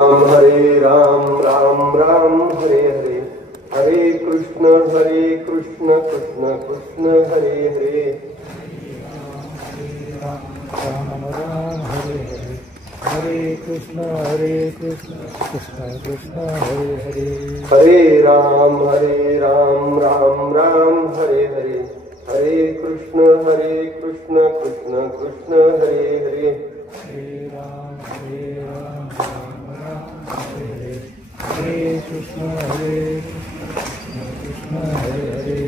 राम हरे राम राम राम हरे हरे, हरे कृष्ण कृष्ण कृष्ण हरे हरे। राम राम हरे हरे, हरे कृष्ण कृष्ण कृष्ण हरे हरे। हरे राम राम राम हरे हरे, हरे कृष्ण कृष्ण कृष्ण हरे हरे। हरे राम राम राम हरे हरे, हरे कृष्ण कृष्ण हरे हरे।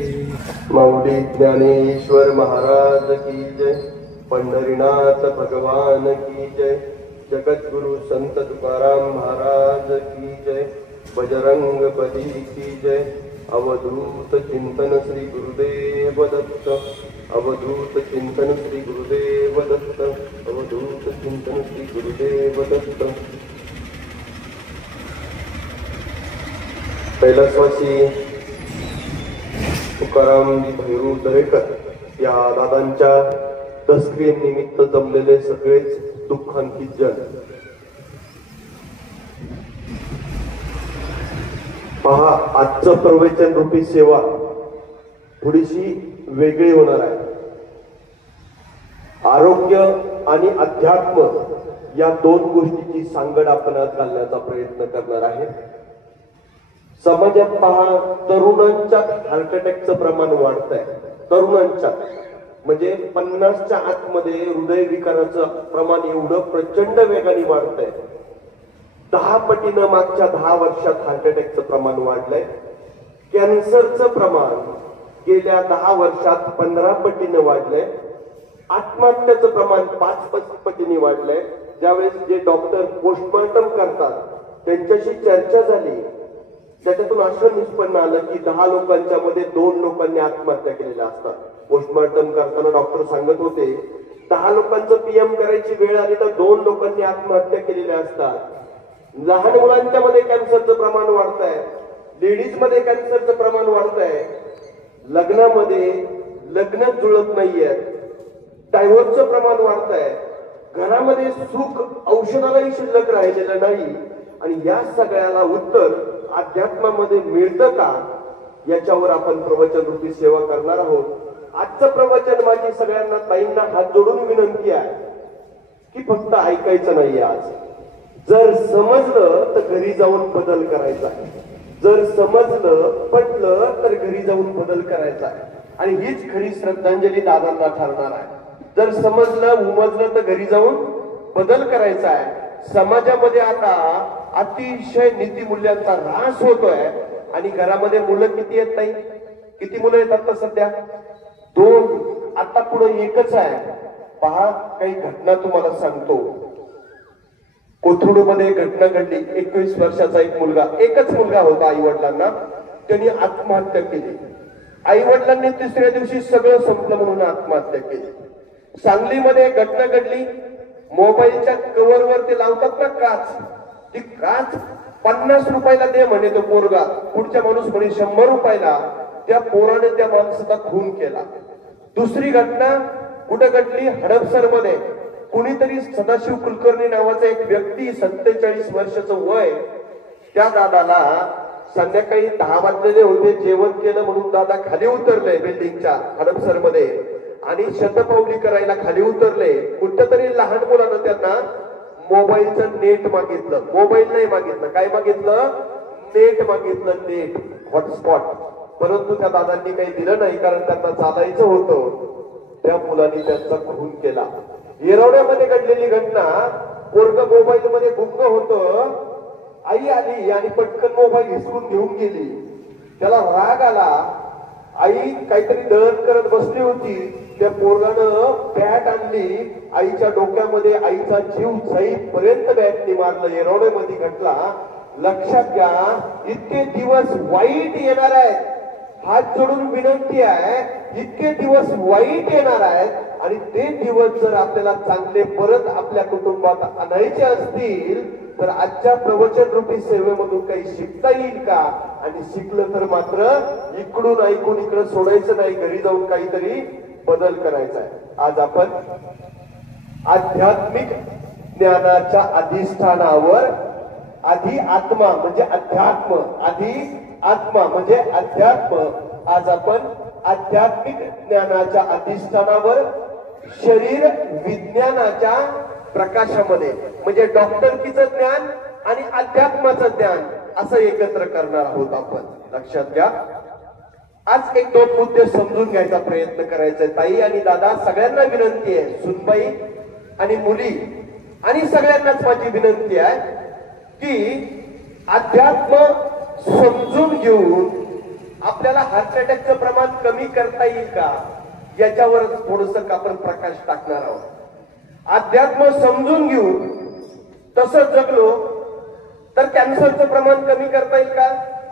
माऊली ज्ञानेश्वर महाराज की जय, पंढरीनाथ भगवान की जय, जगद्गुरु संत तुकाराम महाराज की जय, बजरंग बली की जय। अवधूत चिंतन श्री गुरुदेव दत्त, अवधूत चिंतन श्री गुरुदेव दत्त, अवधूत चिंतन श्री गुरुदेव दत्त। कैलासवासी तुकारामजी भैरू दरेकर या दादांच्या दसक्रियेनिमित्त जमलेले सगळेच दुःखांकित जन, पहा आजचं प्रवचन रूपी सेवा थोडीशी वेगळी होणार आहे। आरोग्य आणि अध्यात्म या दोन गोष्टीची सांगड आपण आज घालण्याचा प्रयत्न करणार आहे। समाजात पहा तरुणांच्या हार्ट अटॅकचं प्रमाण वाढत आहे। तरुणांच्या म्हणजे 50च्या आतमध्ये हृदयविकाराचं प्रमाण एवढं प्रचंड वेगाने वाढत आहे। 10 पटीनं मागच्या 10 वर्षात हार्ट अटॅकचं प्रमाण वाढलंय। कॅन्सरचं प्रमाण गेल्या 10 वर्षात 15 पटीनं वाढलंय। आत्महत्येचं प्रमाण 5 पटीने वाढलंय। ज्यावेळेस जे डॉक्टर पोस्टमॉर्टम करतात त्यांच्याशी चर्चा झाली, त्याच्यातून असं निष्पन्न आलं की 10 लोकांच्या मध्ये 2 लोकांनी आत्महत्या केलेल्या असतात। पोस्टमॉर्टम करताना डॉक्टर सांगत होते 10 लोकांचं पीएम करायची वेळ आली तर 2 लोकांनी आत्महत्या केलेल्या असतात। लहान मुलांच्या मध्ये कॅन्सरचं प्रमाण वाढत आहे, लेडीज मध्ये कॅन्सरचं प्रमाण वाढत आहे। लग्नामध्ये लग्न जुळत नाहीये, डायव्होर्सचं प्रमाण वाढत आहे। घरामध्ये सुख औषधालाही शिल्लक राहिलेलं नाही। आणि या सगळ्याला उत्तर अध्यात्मामध्ये मिळतं का, याच्यावर आपण प्रवचन रूपी सेवा करणार आहोत। आजचं प्रवचन माझी सगळ्यांना ताईंना हात जोडून विनंती आहे की फक्त ऐकायचं नाहीये। आज जर समजलं तर घरी जाऊन बदल करायचा आहे, जर समजलं पटलं तर घरी जाऊन बदल करायचा आहे। आणि हीच खरी श्रद्धांजली दादांना ठरणार आहे। जर समजलं उमजलं तर घरी जाऊन बदल करायचा आहे। समाजामध्ये आता अतिशय नीतिमूल्यांचा ऱ्हास होतोय आणि घरामध्ये मुलं किती आहेत ताई? किती मुलं आहेत आता सध्या? 2, आता पुढे एकच आहे। पहा काही घटना तुम्हाला सांगतो। कोथरूडमध्ये घटना घडली। 21 वर्षाचा एक मुलगा, एकच मुलगा होता आई वडिलांना, त्यांनी आत्महत्या केली। आई वडिलांनी 3ऱ्या दिवशी सगळं संपलं म्हणून आत्महत्या केली। सांगलीमध्ये घटना घडली। मोबाईलच्या कव्हरवर ते लावतात ना काच, ती काच 50 रुपयाला दे म्हणे तो पोरगा, पुढच्या माणूस म्हणे 100 रुपयाला। त्या पोराने त्या माणसाचा खून केला। दुसरी घटना कुठे घडली? हडपसरमध्ये कुणीतरी सदाशिव कुलकर्णी नावाचा एक व्यक्ती, 47 वर्षाचं वय, त्या दादाला संध्याकाळी 10 वाजलेले होते, जेवण केलं म्हणून दादा खाली उतरले बिल्डिंगच्या हडपसरमध्ये आणि शतपावली करायला खाली उतरले। कुठं तरी लहान मुलानं त्यांना मोबाईलचं नेट मागितलं। मोबाईल नाही मागितलं, काय मागितलं? नेट मागितलं, नेट, हॉटस्पॉट। परंतु त्या दादांनी काही दिलं नाही, कारण त्यांना चालायचं होतं। त्या मुलांनी त्यांचा खून केला। येरवड्यामध्ये घडलेली घटना, पोरग मोबाईल मध्ये गुंग होतं, आई आली आणि पटकन मोबाईल हिसकून घेऊन गेली। त्याला राग आला, आई काहीतरी दळण करत बसली होती, त्या पोरगानं बॅट आणली, आईच्या डोक्यामध्ये आईचा जीव जाईपर्यंत बॅटने मारलं। येरवड्यामध्ये घटला। लक्षात घ्या, इतके दिवस वाईट येणार आहेत, हात जोडून विनंती आहे, इतके दिवस वाईट येणार आहेत आणि ते दिवस जर आपल्याला चांगले परत आपल्या कुटुंबात आणायचे असतील तर आजच्या प्रवचन रूपी सेवेमधून काही शिकता येईल का? आणि शिकलं तर मात्र इकडून ऐकून इकडे सोडायचं नाही, घरी जाऊन काहीतरी बदल करायचा आहे। आज आपण आध्यात्मिक ज्ञानाच्या अधिष्ठानावर आधी आत्मा म्हणजे अध्यात्म, आधी आत्मा म्हणजे अध्यात्म. आज आपण आध्यात्मिक ज्ञानाच्या अधिष्ठानावर शरीर विज्ञानाच्या प्रकाशामध्ये म्हणजे डॉक्टरकीचं ज्ञान आणि अध्यात्माचं ज्ञान असं एकत्र करणार आहोत आपण. लक्षात घ्या. आज एक दोन मुद्दे समजून घ्यायचा प्रयत्न करायचा आहे. ताई आणि दादा सगळ्यांना विनंती आहे, सुनबाई आणि मुली आणि सगळ्यांनाच माझी विनंती आहे की अध्यात्म समजून घेऊन आपल्याला हार्ट अटॅकचं प्रमाण कमी करता येईल का याच्यावरच थोडस आपण प्रकाश टाकणार आहोत. अध्यात्म समजून घेऊन तसं जगलो तर कॅन्सरचं प्रमाण कमी करता येईल का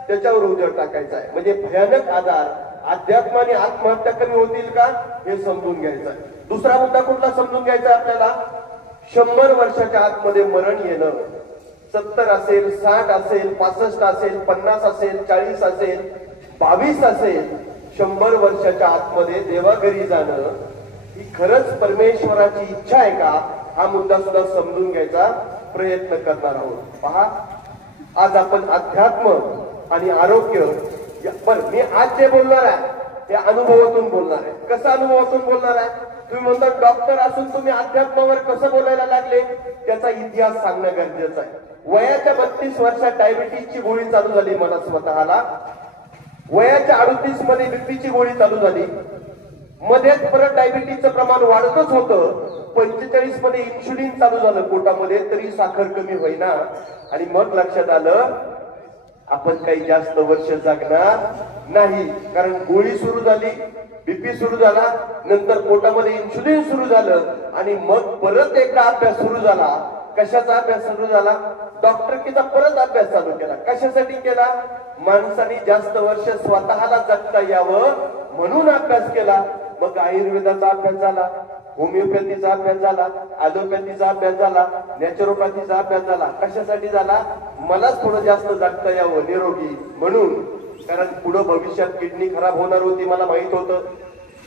त्याच्यावर उजेड टाकायचा आहे. म्हणजे भयानक आजार अध्यात्म आणि आत्महत्या कमी होतील का हे समजून घ्यायचं आहे. दुसरा मुद्दा कुठला समजून घ्यायचा आपल्याला, 100 वर्षाच्या आतमध्ये मरण येणं, 70 असेल, 60 असेल, 65 असेल, 50 असेल, 40 असेल, 22 असेल, 100 वर्षाच्या आतमध्ये देवाघरी जाणं ही खरंच परमेश्वराची इच्छा आहे का हा मुद्दा सुद्धा समजून घ्यायचा प्रयत्न करणार आहोत. पहा, आज आपण अध्यात्म आणि आरोग्य पण मी आज जे बोलणार आहे ते अनुभवातून बोलणार आहे. कसं अनुभवातून बोलणार आहे? तुम्ही म्हणता डॉक्टर असून तुम्ही अध्यात्मावर कसं बोलायला लागले, त्याचा इतिहास सांगणं गरजेचं आहे. वयाच्या 32 वर्षात डायबिटीजची गोळी चालू झाली मला स्वतःला. वयाच्या 38 मध्ये बीपीची गोळी चालू झाली. मध्येच परत डायबिटीजचं प्रमाण वाढतच होतं. 45 मध्ये इन्शुलिन चालू झालं पोटामध्ये, तरी साखर कमी होईना. आणि मग लक्षात आलं आपण काही जास्त वर्ष जगणार नाही, कारण गोळी सुरू झाली, बीपी सुरू झाला, नंतर पोटामध्ये इन्शुलिन सुरू झालं आणि मग परत एकदा अभ्यास सुरू झाला. कशाचा अभ्यास सुरू झाला? डॉक्टरकीचा परत अभ्यास चालू केला. कशासाठी केला? माणसाने जास्त वर्ष स्वतःला जगता यावं म्हणून अभ्यास केला. मग आयुर्वेदाचा अभ्यास झाला, होमिओपॅथीचा अभ्यास झाला, ॲलोपॅथीचा अभ्यास झाला, नॅचरोपॅथीचा अभ्यास झाला. कशासाठी झाला? मलाच थोडं जास्त जगता यावं निरोगी म्हणून. कारण पुढं भविष्यात किडनी खराब होणार होती मला माहित होतं,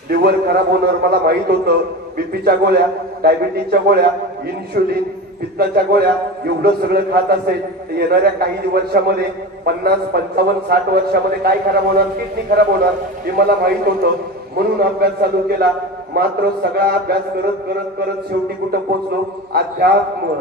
लिव्हर खराब होणार मला माहित होतं, बीपीच्या गोळ्या, डायबिटीजच्या गोळ्या, इन्शुलिन, पित्ताच्या गोळ्या एवढं सगळं खात असेल तर येणाऱ्या काही वर्षामध्ये 50, 55, 60 वर्षामध्ये काय खराब होणार, किडनी खराब होणार हे मला माहित होतं. म्हणून अभ्यास चालू केला. मात्र सगळा अभ्यास करत करत करत शेवटी कुठं पोहोचलो? अध्यात्म.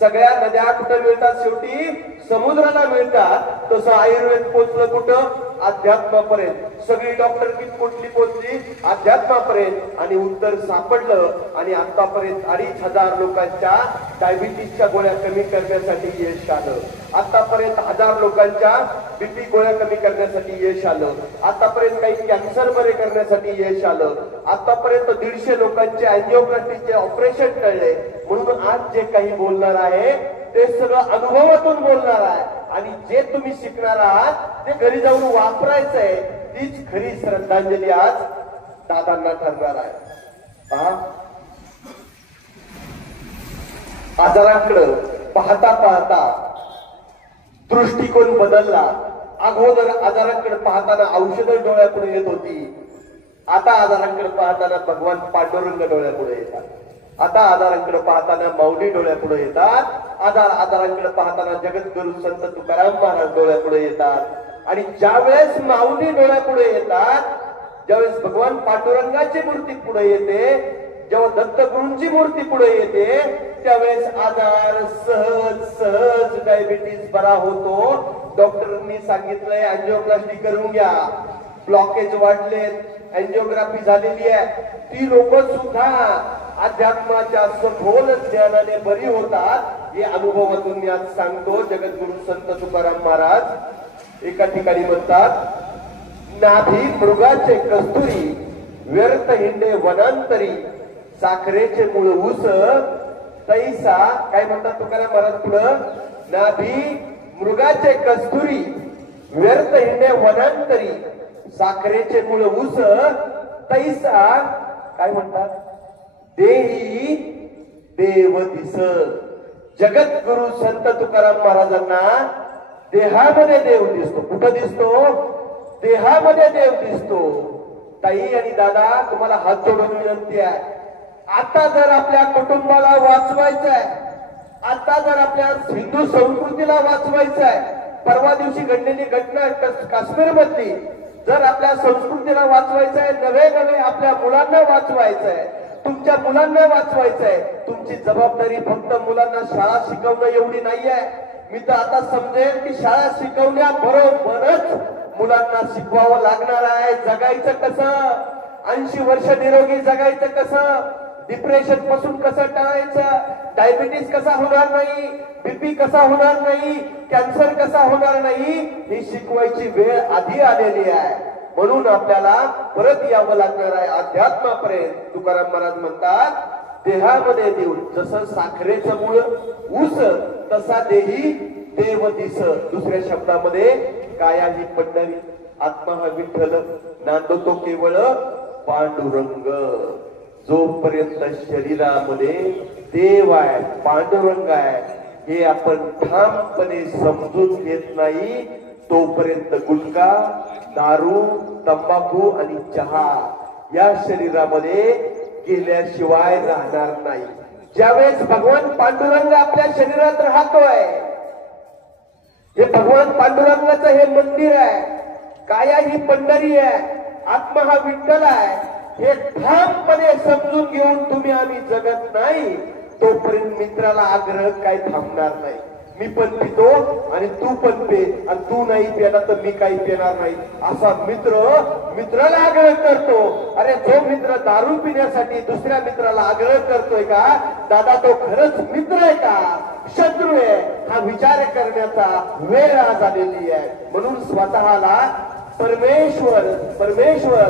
सगळ्या नद्या कुठं मिळतात? शेवटी समुद्राला मिळतात. तसं आयुर्वेद पोहोचलं कुठं? अध्यात्मापर्यंत. सगळी डॉक्टरकी कुठली पोहोचली? अध्यात्मापर्यंत. आणि उत्तर सापडलं. आणि आतापर्यंत 2,500 लोकांच्या डायबिटीजच्या गोळ्या कमी करण्यासाठी यश आलं. आतापर्यंत 1000 लोकांच्या बीपी गोळ्या कमी करण्यासाठी यश आलं. आतापर्यंत काही कॅन्सर बरे करण्यासाठी यश आलं. आतापर्यंत 150 लोकांचे अँजिओप्लास्टीचे ऑपरेशन टळले. म्हणून आज जे काही बोलणार आहे ते सगळं अनुभवातून बोलणार आहे. आणि जे तुम्ही शिकणार आहात ते घरी जाऊन वापरायचंय. तीच खरी श्रद्धांजली आज दादांना ठरणार आहे. पहा, आजारांकडं पाहता पाहता दृष्टिकोन बदलला. अगोदर आजारांकडे पाहताना औषधं डोळ्यापुढे येत होती. आता आजारांकडे पाहताना भगवान पांडुरंग डोळ्यापुढे येतात. आता आजारांकडे पाहताना माऊली डोळ्यापुढे येतात. आजारांकडे पाहताना जगद्गुरु संत तुकाराम महाराज डोळ्यापुढे येतात. आणि ज्यावेळेस माऊली डोळ्यापुढे येतात, ज्यावेळेस भगवान पांडुरंगाची मूर्ती पुढे येते, जेव्हा दत्तगुरूंची मूर्ती पुढे येते, त्यावेळेस आजार सहज सहज डायबिटीज बरा होतो. डॉक्टरांनी सांगितलंय अँजिओप्लास्टी करून घ्या, ब्लॉकेज वाढले, अँजिओग्राफी झालेली आहे. ती लोक सुद्धा अध्यात्माच्या सखोल ज्ञानाने बरी होतात. हे अनुभवातून मी आज सांगतो. जगद्गुरु संत तुकाराम महाराज एका ठिकाणी म्हणतात, नाभी मृगाचे कस्तुरी, व्यर्थ हिंडे वनांतरी, साखरेचे मूळ ऊस तैसा. काय म्हणतात तुकाराम महाराज पुढं? नाभी मृगाचे कस्तुरी, व्यर्थ हिंडे वनांतरी, साखरेचे मूळ ऊस तैसा. काय म्हणतात? देही देव दिस. जगद्गुरु संत तुकाराम महाराजांना देहामध्ये देव दिसतो. कुठं दिसतो? देहामध्ये देव दिसतो. ताई आणि दादा, तुम्हाला हात जोडून विनंती आहे, आता जर आपल्या कुटुंबाला वाचवायचं आहे, आता जर आपल्या हिंदू संस्कृतीला वाचवायचं आहे, परवा दिवशी घडलेली घटना काश्मीर मधली, जर आपल्या संस्कृतीला वाचवायचं आहे, नवे नवे आपल्या मुलांना वाचवायचं आहे, तुमच्या मुलांना वाचवायचं आहे. तुमची जबाबदारी फक्त मुलांना शाळा शिकवणं एवढी नाही आहे. मी तर आता समजेल की शाळा शिकवण्याबरोबरच मुलांना शिकवावं लागणार आहे जगायचं कसं, 80 वर्ष निरोगी जगायचं कसं, डिप्रेशन पासून कसं टाळायचं, डायबिटीस कसा होणार नाही, बीपी कसा होणार नाही, कॅन्सर कसा होणार नाही, ही शिकवायची वेळ आधी आलेली आहे. म्हणून आपल्याला परत यावं लागणार आहे अध्यात्मापर्यंत. तुकाराम महाराज म्हणतात, देहामध्ये देऊन जसं साखरेचं मूळ ऊस तसा देही देव दिस. दुसऱ्या शब्दामध्ये काया ही पंढरी, आत्मा हा विठ्ठल, नांदतो केवळ पांडुरंग. जोपर्यंत शरीरामध्ये देव आहे, पांडुरंग आहे, हे आपण ठामपणे समजून घेत नाही तोपर्यंत गुटखा, दारू, तंबाखू आणि चहा या शरीरामध्ये गेल्याशिवाय राहणार नाही. ज्यावेळेस भगवान पांडुरंग आपल्या शरीरात राहतोय, हे भगवान पांडुरंगाचं हे मंदिर आहे, काया ही पंढरी आहे, आत्मा हा विठ्ठल आहे, हे ठामपणे समजून घेऊन तुम्ही आम्ही जगत नाही तोपर्यंत मित्राला आग्रह काय थांबणार नाही. मी पण पितो आणि तू पण पे, आणि तू नाही पेला तर मी काही पेणार नाही असा मित्राला आग्रह करतो. अरे जो मित्र दारू पिण्यासाठी दुसऱ्या मित्राला आग्रह करतोय का, दादा तो खरंच मित्र आहे का शत्रू आहे, हा विचार करण्याचा वेळ आज आलेली आहे. म्हणून स्वतःला परमेश्वर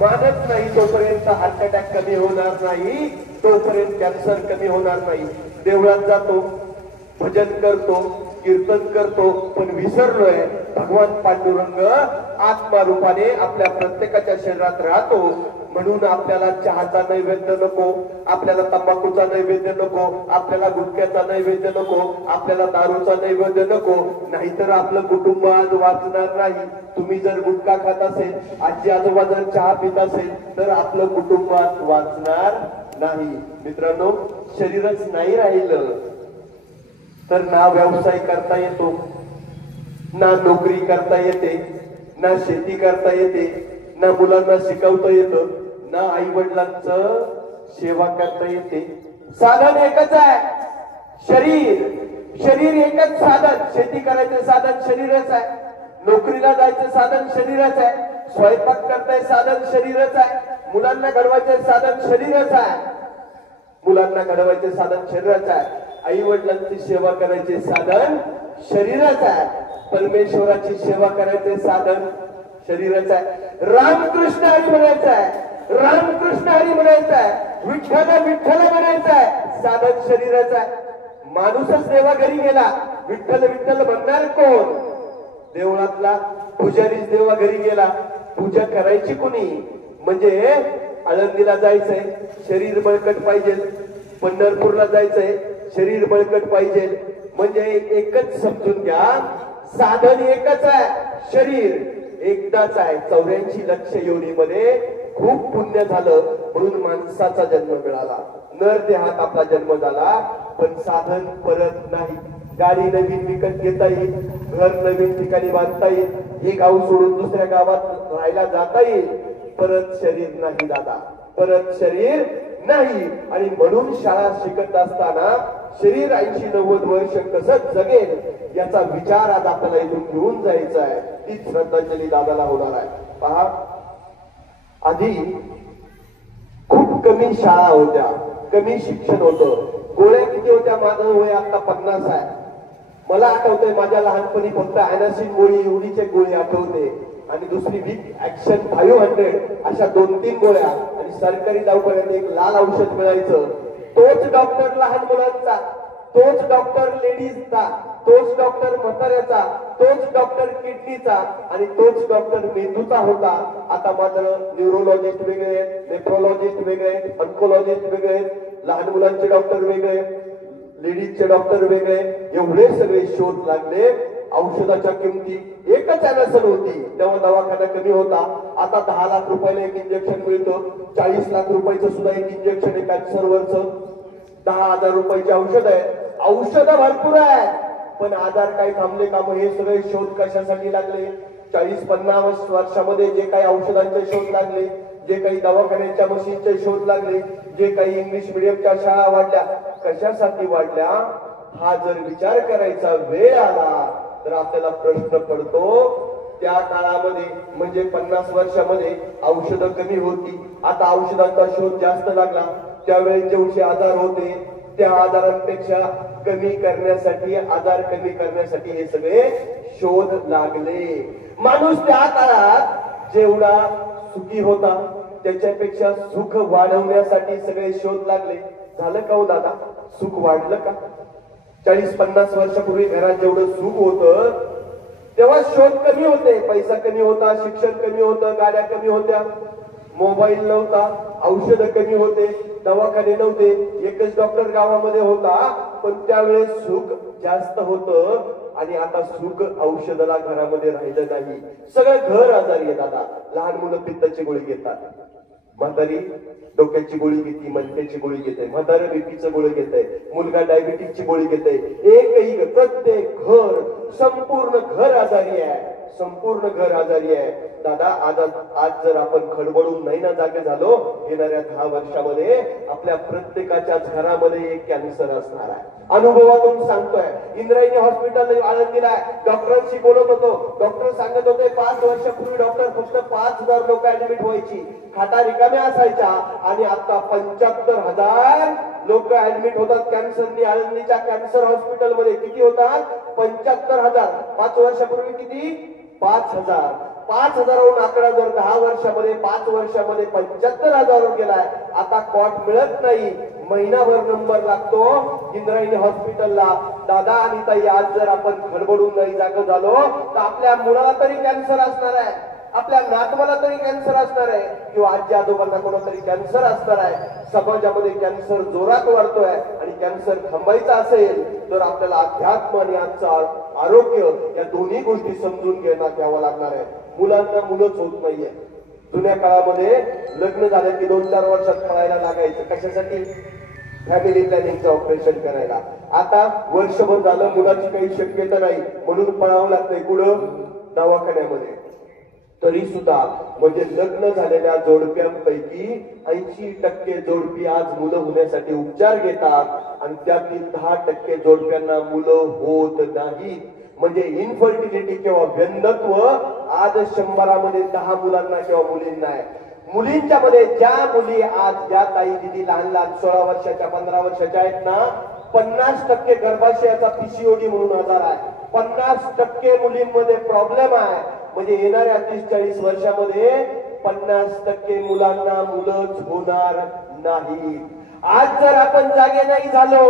मानत नाही तोपर्यंत हार्ट अटॅक कमी होणार नाही, तोपर्यंत कॅन्सर कमी होणार नाही. देवळात जातो, भजन करतो, कीर्तन करतो, पण विसरलोय भगवान पांडुरंग आत्मा रूपाने आपल्या प्रत्येकाच्या शरीरात राहतो. म्हणून आपल्याला चहाचा नैवेद्य नको, आपल्याला तंबाखूचा नैवेद्य नको, आपल्याला गुटख्याचा नैवेद्य नको, आपल्याला दारूचा नैवेद्य नको, नाहीतर आपलं कुटुंब आज वाचणार नाही. तुम्ही जर गुटखा खात असेल, आजी आजोबा जर चहा पित असेल तर आपलं कुटुंब आज वाचणार नाही. मित्रांनो, शरीरच नाही राहिलं तर ना व्यवसाय करता येतो, ना नोकरी करता येते, ना शेती करता येते, ना मुलांना शिकवता येतं, ना आई वडिलांचं सेवा करता येते. साधन एकच आहे, शरीर एकच साधन. शेती करायचं साधन शरीरच आहे, नोकरीला जायचं साधन शरीरच आहे, स्वयंपाक करताय साधन शरीरच आहे, मुलांना घडवायचं साधन शरीरच आहे, शरीरच आहे. आई वडिलांची सेवा करायचे साधन शरीरच आहे, परमेश्वराची सेवा करायचे साधन शरीरच आहे. रामकृष्ण हरी म्हणायचं आहे, विठ्ठल म्हणायचं आहे, साधन शरीरच आहे. माणूसच देवा घरी गेला, विठ्ठल म्हणणार कोण? देवळातला पुजारीच देवा घरी गेला, पूजा करायची कुणी? म्हणजे आळंदीला जायचंय, शरीर बळकट पाहिजे, पंढरपूरला जायचंय, शरीर बळकट पाहिजे. म्हणजे एकच समजून घ्या, साधन एकच आहे, शरीर एकदाच आहे. 84 लक्ष योनीमध्ये खूप पुण्य झालं म्हणून माणसाचा जन्म मिळाला, नर देहात आपला जन्म झाला, पण साधन परत नाही. गाडी नवीन विकत घेता येईल, घर नवीन ठिकाणी बांधता येईल, हे गाव सोडून दुसऱ्या गावात राहायला जाता येईल, परत शरीर नाही दादा, परत शरीर नाही. आणि म्हणून शाळा शिकत असताना शरीर 80-90 वर्ष कसं जगेल याचा विचार आज आपल्याला इथून घेऊन जायचा आहे. तीच श्रद्धांजली दादाला होणार आहे. पहा, आधी खूप कमी शाळा होत्या, कमी शिक्षण होतं, गोळ्या किती होत्या? माझं वय आता 50 आहे. मला आठवतंय माझ्या लहानपणी फक्त ॲनासिन गोळी, एवढीचे गोळी आठवते, आणि दुसरी वीक ऍक्शन 500 अशा 2-3 गोळ्या, आणि सरकारी दवाखान्यात एक लाल औषध मिळायचं. तोच डॉक्टर लहान मुलांचा, तोच डॉक्टर लेडीजचा, तोच डॉक्टर म्हाताऱ्याचा, तोच डॉक्टर किडनीचा, आणि तोच डॉक्टर मेंदूचा होता. आता मात्र न्यूरोलॉजिस्ट वेगळे आहेत, नेफ्रोलॉजिस्ट वेगळे आहेत, ऑन्कोलॉजिस्ट वेगळे आहेत, लहान मुलांचे डॉक्टर वेगळे, लेडीजचे डॉक्टर वेगळे, एवढे सगळे शोध लागले. औषधाच्या किमती एकच ॲनासन होती तेव्हा दवाखाना कमी होता, आता 10 लाख रुपयाला एक इंजेक्शन मिळतं, 40 लाख रुपयाचं सुद्धा एक इंजेक्शन आहे कॅन्सरवरचं, 10,000 रुपयाचे औषध आहे. औषधं भरपूर आहेत, पण आजार काही थांबले का? मग हे सगळे शोध कशासाठी लागले? 40-50 वर्षामध्ये जे काही औषधांचे शोध लागले, जे काही दवाखान्याच्या मशीनचे शोध लागले, जे काही इंग्लिश मिडियमच्या शाळा वाढल्या, कशासाठी वाढल्या? हा जर विचार करायचा वेळ आला तर आपल्याला प्रश्न पडतो. त्या काळामध्ये म्हणजे 50 वर्षामध्ये औषधं कमी होती, आता औषधांचा शोध जास्त लागला. त्यावेळेस जेवढे आजार होते त्या आजारांपेक्षा कमी करण्यासाठी, आजार कमी करण्यासाठी हे सगळे शोध लागले. माणूस त्या काळात जेवढा सुखी होता त्याच्यापेक्षा सुख वाढवण्यासाठी सगळे शोध लागले. झालं का हो दादा? सुख वाढलं का? 40-50 वर्षापूर्वी घरात जेवढं सुख होतं तेव्हा शोध कमी होते, पैसा कमी होता, शिक्षण कमी होतं, गाड्या कमी होत्या, मोबाईल नव्हता, औषधं कमी होते, दवाखाने नव्हते, एकच डॉक्टर गावामध्ये होता, पण त्यावेळेस सुख जास्त होतं. आणि आता सुख औषधाला घरामध्ये राहिलं नाही. सगळं घर आजारी आहे दादा. लहान मुलं पित्ताची गोळी घेतात, म्हातारी डोक्याची गोळी घेते, मनक्याची गोळी घेते, म्हातारं बीपीचं गोळी घेते, मुलगा डायबिटीसची गोळी घेते. एकही प्रत्येक घर, संपूर्ण घर आजारी आहे, संपूर्ण घर आजारी आहे. दादा आज जर आपण खडबडून नाही ना जागे झालो, येणाऱ्या 10 वर्षामध्ये आपल्या प्रत्येकाच्या घरामध्ये एक कॅन्सर असणार आहे. अनुभवातून सांगतोय. इंद्रायणी हॉस्पिटल आळंदीला डॉक्टरांशी बोलत होतो. डॉक्टर सांगत होते 5 वर्षापूर्वी डॉक्टर फक्त 5,000 लोक ऍडमिट व्हायची, खाटा रिकाम्या असायच्या, आणि आता 75,000 लोक ऍडमिट होतात कॅन्सरनी. आळंदीच्या कॅन्सर हॉस्पिटलमध्ये किती होतात? 75,000. 5 वर्षापूर्वी किती? 5,000. 5,000वरून आकडा जर 10 वर्षामध्ये 5 वर्षामध्ये 75,000 गेलाय. आता कॉट मिळत नाही, महिनाभर नंबर लागतो इंद्रायणी हॉस्पिटलला. दादा आणि ताई, आज जर आपण खडबडून नाही जाग झालो तर आपल्या मुलाला तरी कॅन्सर असणार आहे, आपल्या नातवाला तरी कॅन्सर असणार आहे, किंवा आजी आजोबांना कोणातरी कॅन्सर असणार आहे. समाजामध्ये कॅन्सर जोरात वाढतोय, आणि कॅन्सर थांबायचा असेल तर आपल्याला अध्यात्म आणि आजचं आरोग्य या दोन्ही गोष्टी समजून घ्यावं लागणार आहे. मुलांना मुलंच होत नाहीये. जुन्या काळामध्ये लग्न झालं की 2-4 वर्षात पळायला लागायचं. कशासाठी? फॅमिली प्लॅनिंगचं ऑपरेशन करायला. आता वर्षभर झालं, मुलाची काही शक्यता नाही, म्हणून पळावं लागतंय. कुठं? दवाखान्यामध्ये. तरी सुद्धा म्हणजे लग्न झालेल्या जोडप्यांपैकी 80% जोडपी आज मुलं होण्यासाठी उपचार घेतात, आणि त्यातील 10% जोडप्यांना मुलं होत नाहीत. म्हणजे इन्फर्टिलिटी किंवा व्यंधत्व आज 100मध्ये 10 मुलांना किंवा मुलींना आहे. मुलींच्या मध्ये ज्या मुली आज ज्या ताई दिदी लहान लहान 16 वर्षाच्या 15 वर्षाच्या आहेत ना, 50% गर्भाशयाचा पीसीओडी म्हणून आजार आहे. 50% मुलींमध्ये प्रॉब्लेम आहे. म्हणजे येणाऱ्या 30-40 वर्षामध्ये 50% मुलांना मुलंच होणार नाही. आज जर आपण जागे नाही झालो,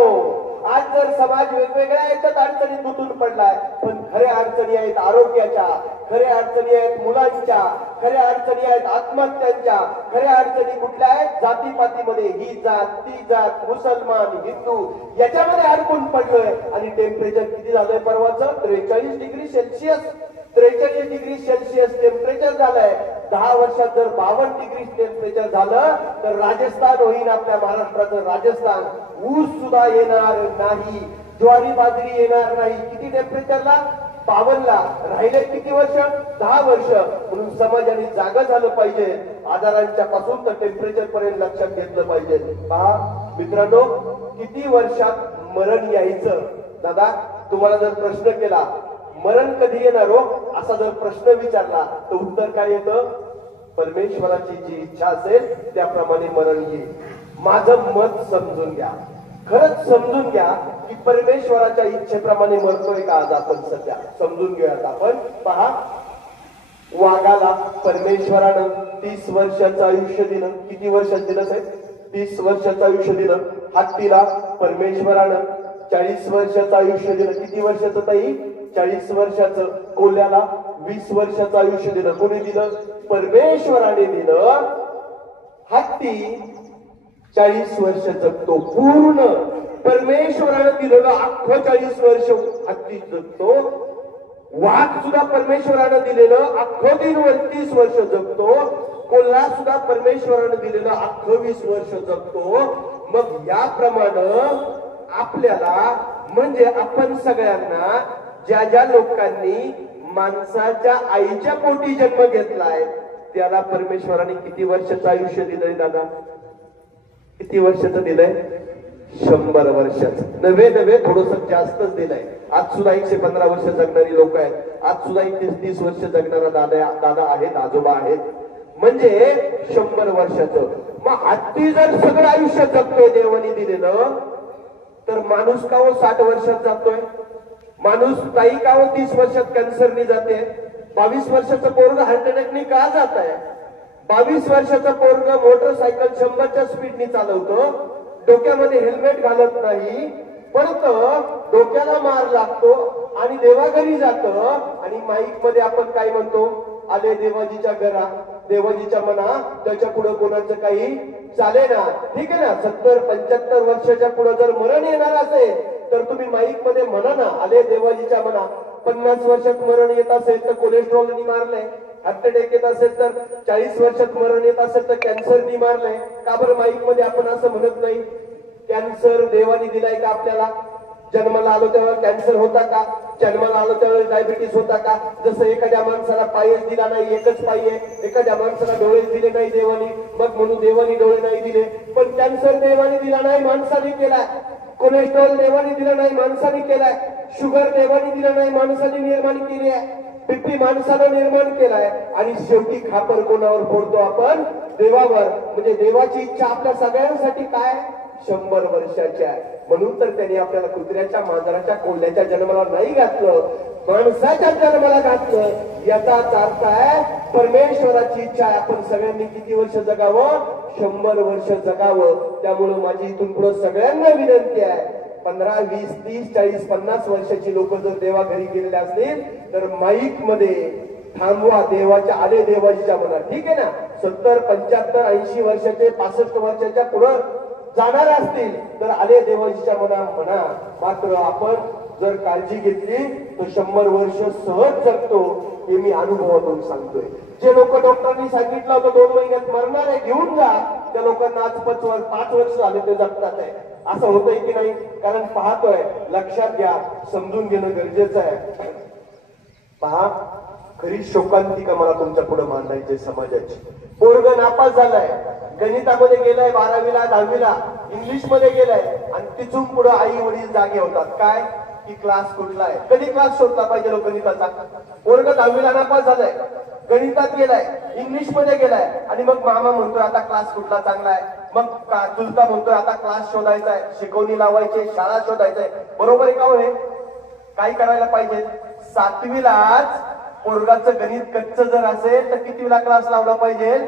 आज जर समाज वेगवेगळ्या याच्यात अडचणीत गुंतून पडलाय, पण खऱ्या अडचणी आहेत आरोग्याच्या, खऱ्या अडचणी आहेत मुलांच्या, खऱ्या अडचणी आहेत आत्महत्यांच्या, खऱ्या अडचणी कुठल्या आहेत? जातीपातीमध्ये, ही जात ती जात, मुसलमान हिंदू याच्यामध्ये अडकून पडलोय. आणि टेम्परेचर किती झालंय परवाचं? 43 degree Celsius. 43 degree Celsius temperature झालंय. 10 वर्षात जर 52 डिग्री टेम्परेचर झालं तर राजस्थान होईल आपल्या महाराष्ट्राचं राजस्थान. ऊस सुद्धा येणार नाही, ज्वारी बाजरी येणार नाही. किती टेम्परेचरला? 52ला. राहिले किती वर्ष? 10 वर्ष. म्हणून समाजाने जागा झालं पाहिजे. आजारांच्या पासून तर टेम्परेचर पर्यंत लक्षात घेतलं पाहिजे. पहा मित्रांनो, किती वर्षात मरण यायचं? दादा, तुम्हाला जर प्रश्न केला मरण कधी येणार हो असा जर प्रश्न विचारला तर उत्तर काय येतं? परमेश्वराची जी इच्छा असेल त्याप्रमाणे मरण येईल. माझं मत समजून घ्या, खरंच समजून घ्या की परमेश्वराच्या इच्छेप्रमाणे मरतोय का आज आपण? सध्या समजून घेऊयात आपण. पहा, वाघाला परमेश्वरानं 30 वर्षाचं आयुष्य दिलं. किती वर्षात दिलं साहेब? 30 वर्षाचं आयुष्य दिलं. हत्तीला परमेश्वरानं 40 वर्षाचं आयुष्य दिलं. किती वर्षाचं ताई? 40 वर्षाचं. कोल्ह्याला 20 वर्षाचं आयुष्य दिलं. कोणी दिलं? परमेश्वराने दिलं. हत्ती 40 वर्ष जगतो पूर्ण. परमेश्वराने दिलेलं अख्खं 40 वर्ष हत्ती जगतो. वाघ सुद्धा परमेश्वराने दिलेलं अख्खं 30 वर्ष जगतो. कोल्हा सुद्धा परमेश्वराने दिलेलं अख्खं 20 वर्ष जगतो. मग याप्रमाणे आपल्याला म्हणजे आपण सगळ्यांना, ज्या ज्या लोकांनी माणसाच्या आईच्या पोटी जन्म घेतलाय त्याला परमेश्वराने किती वर्षाचं आयुष्य दिलंय दादा? किती वर्षाचं दिलंय? 100 वर्षाचं. नवे थोडस जास्तच दिलंय. आज सुद्धा 115 वर्ष जगणारी लोक आहेत. आज सुद्धा 30 वर्ष जगणारा दादा आहेत, आजोबा आहेत. म्हणजे 100 वर्षाचं. मग हत्ती जर सगळं आयुष्य जगतोय देवानी दिलेलं, तर माणूस का हो 60 वर्षात जातोय? माणूस ताई का हो 30 वर्षात कॅन्सरनी जाते? 22 वर्षाचं पोरग हार्ट अटॅकनी का जात आहे? 22 वर्षाचं पोरग मोटरसायकल 100च्या स्पीडनी चालवतो, डोक्यामध्ये हेल्मेट घालत नाही, परत डोक्याला मार लागतो आणि देवाघरी जातो. आणि माईक मध्ये आपण काय म्हणतो? आले देवाजीच्या घरा, देवाजीच्या मना, त्याच्या पुढे कोणाचं काही चाले ना. ठीक आहे ना. 70-75 वर्षाच्या पुढे जर मरण येणार असेल तर तुम्ही माईक मध्ये म्हणा ना, आले देवाजीच्या मना. 50 वर्षात मरण येत असेल तर कोलेस्ट्रॉलनी मारलंय. हार्ट अटॅक येत असेल तर 40 वर्षात मरण येत असेल तर कॅन्सरनी मारलंय. का बरं माईक मध्ये आपण असं म्हणत नाही? कॅन्सर देवानी दिलाय का आपल्याला? जन्माला आलो तेव्हा कॅन्सर होता का? जन्माला आलो त्यावेळेस डायबिटीस होता का? जसं एखाद्या माणसाला पायच दिला नाही, एकच पाय आहे, एखाद्या माणसाला डोळे दिले नाही देवानी, मग म्हणून देवानी डोळे नाही दिले. पण कॅन्सर देवानी दिला नाही, माणसाने केलाय. कोलेस्ट्रॉल देवानी दिला नाही, माणसाने केलाय. शुगर देवानी दिला नाही, माणसाने निर्माण केली आहे. बीपी माणसानं निर्माण केलाय. आणि शेवटी खापर कोणावर फोडतो आपण? देवावर. म्हणजे देवाची इच्छा आपल्या सगळ्यांसाठी काय? 100 वर्षाच्या. म्हणून तर त्यांनी आपल्याला कुत्र्याच्या, मांजराच्या, कोल्ह्याच्या जन्माला नाही घातलं, माणसाच्या जन्माला घातलं. याचाच अर्थ आहे परमेश्वराची इच्छा आहे आपण सगळ्यांनी किती वर्ष जगावं? 100 वर्ष जगावं. त्यामुळे माझी इथून पुढे सगळ्यांना विनंती आहे, 15, 20, 30, 40, 50 वर्षाची लोक जर देवा घरी गेलेले असतील तर माईक मध्ये थांबवा, देवाच्या आले देवाजीच्या मनात. ठीक आहे ना. 70, 75, 80 वर्षाचे, 65 वर्षाच्या पुढे जाणार असतील तर आले देवाजीच्या मना म्हणा. मात्र आपण जर काळजी घेतली तर 100 वर्ष सहज जगतो. हे मी अनुभवातून सांगतोय. जे लोक डॉक्टरांनी सांगितलं होतं 2 महिन्यात मरणार आहे, घेऊन जा, त्या लोकांना आज 5 वर्ष झाले ते जगतात आहे. असं होतंय की नाही? कारण पाहतोय. लक्षात घ्या, समजून घेणं गरजेचं आहे. पहा, खरी शोकांतिका मला तुमच्या पुढे मांडायची समाजाची. पोरग नापास झालाय, गणितामध्ये गेलाय, 12वीला 10वीला, इंग्लिश मध्ये गेलाय, आणि तिथून पुढे आई वडील जागे होतात. काय की क्लास कुठला आहे? कधी क्लास शोधला पाहिजे गणिताचा? पोरग 10वीला नापास झालाय, गणितात गेलाय, इंग्लिश मध्ये गेलाय, आणि मग मामा म्हणतोय आता क्लास कुठला चांगला आहे. मग चुलता म्हणतोय आता क्लास शोधायचा आहे, शिकवणी लावायची, शाळा शोधायचंय. बरोबर आहे का हो? हे काय करायला पाहिजे? 7वीलाच पोरगाचं गणित कच्च जर असेल तर कितीला क्लास लावला पाहिजे?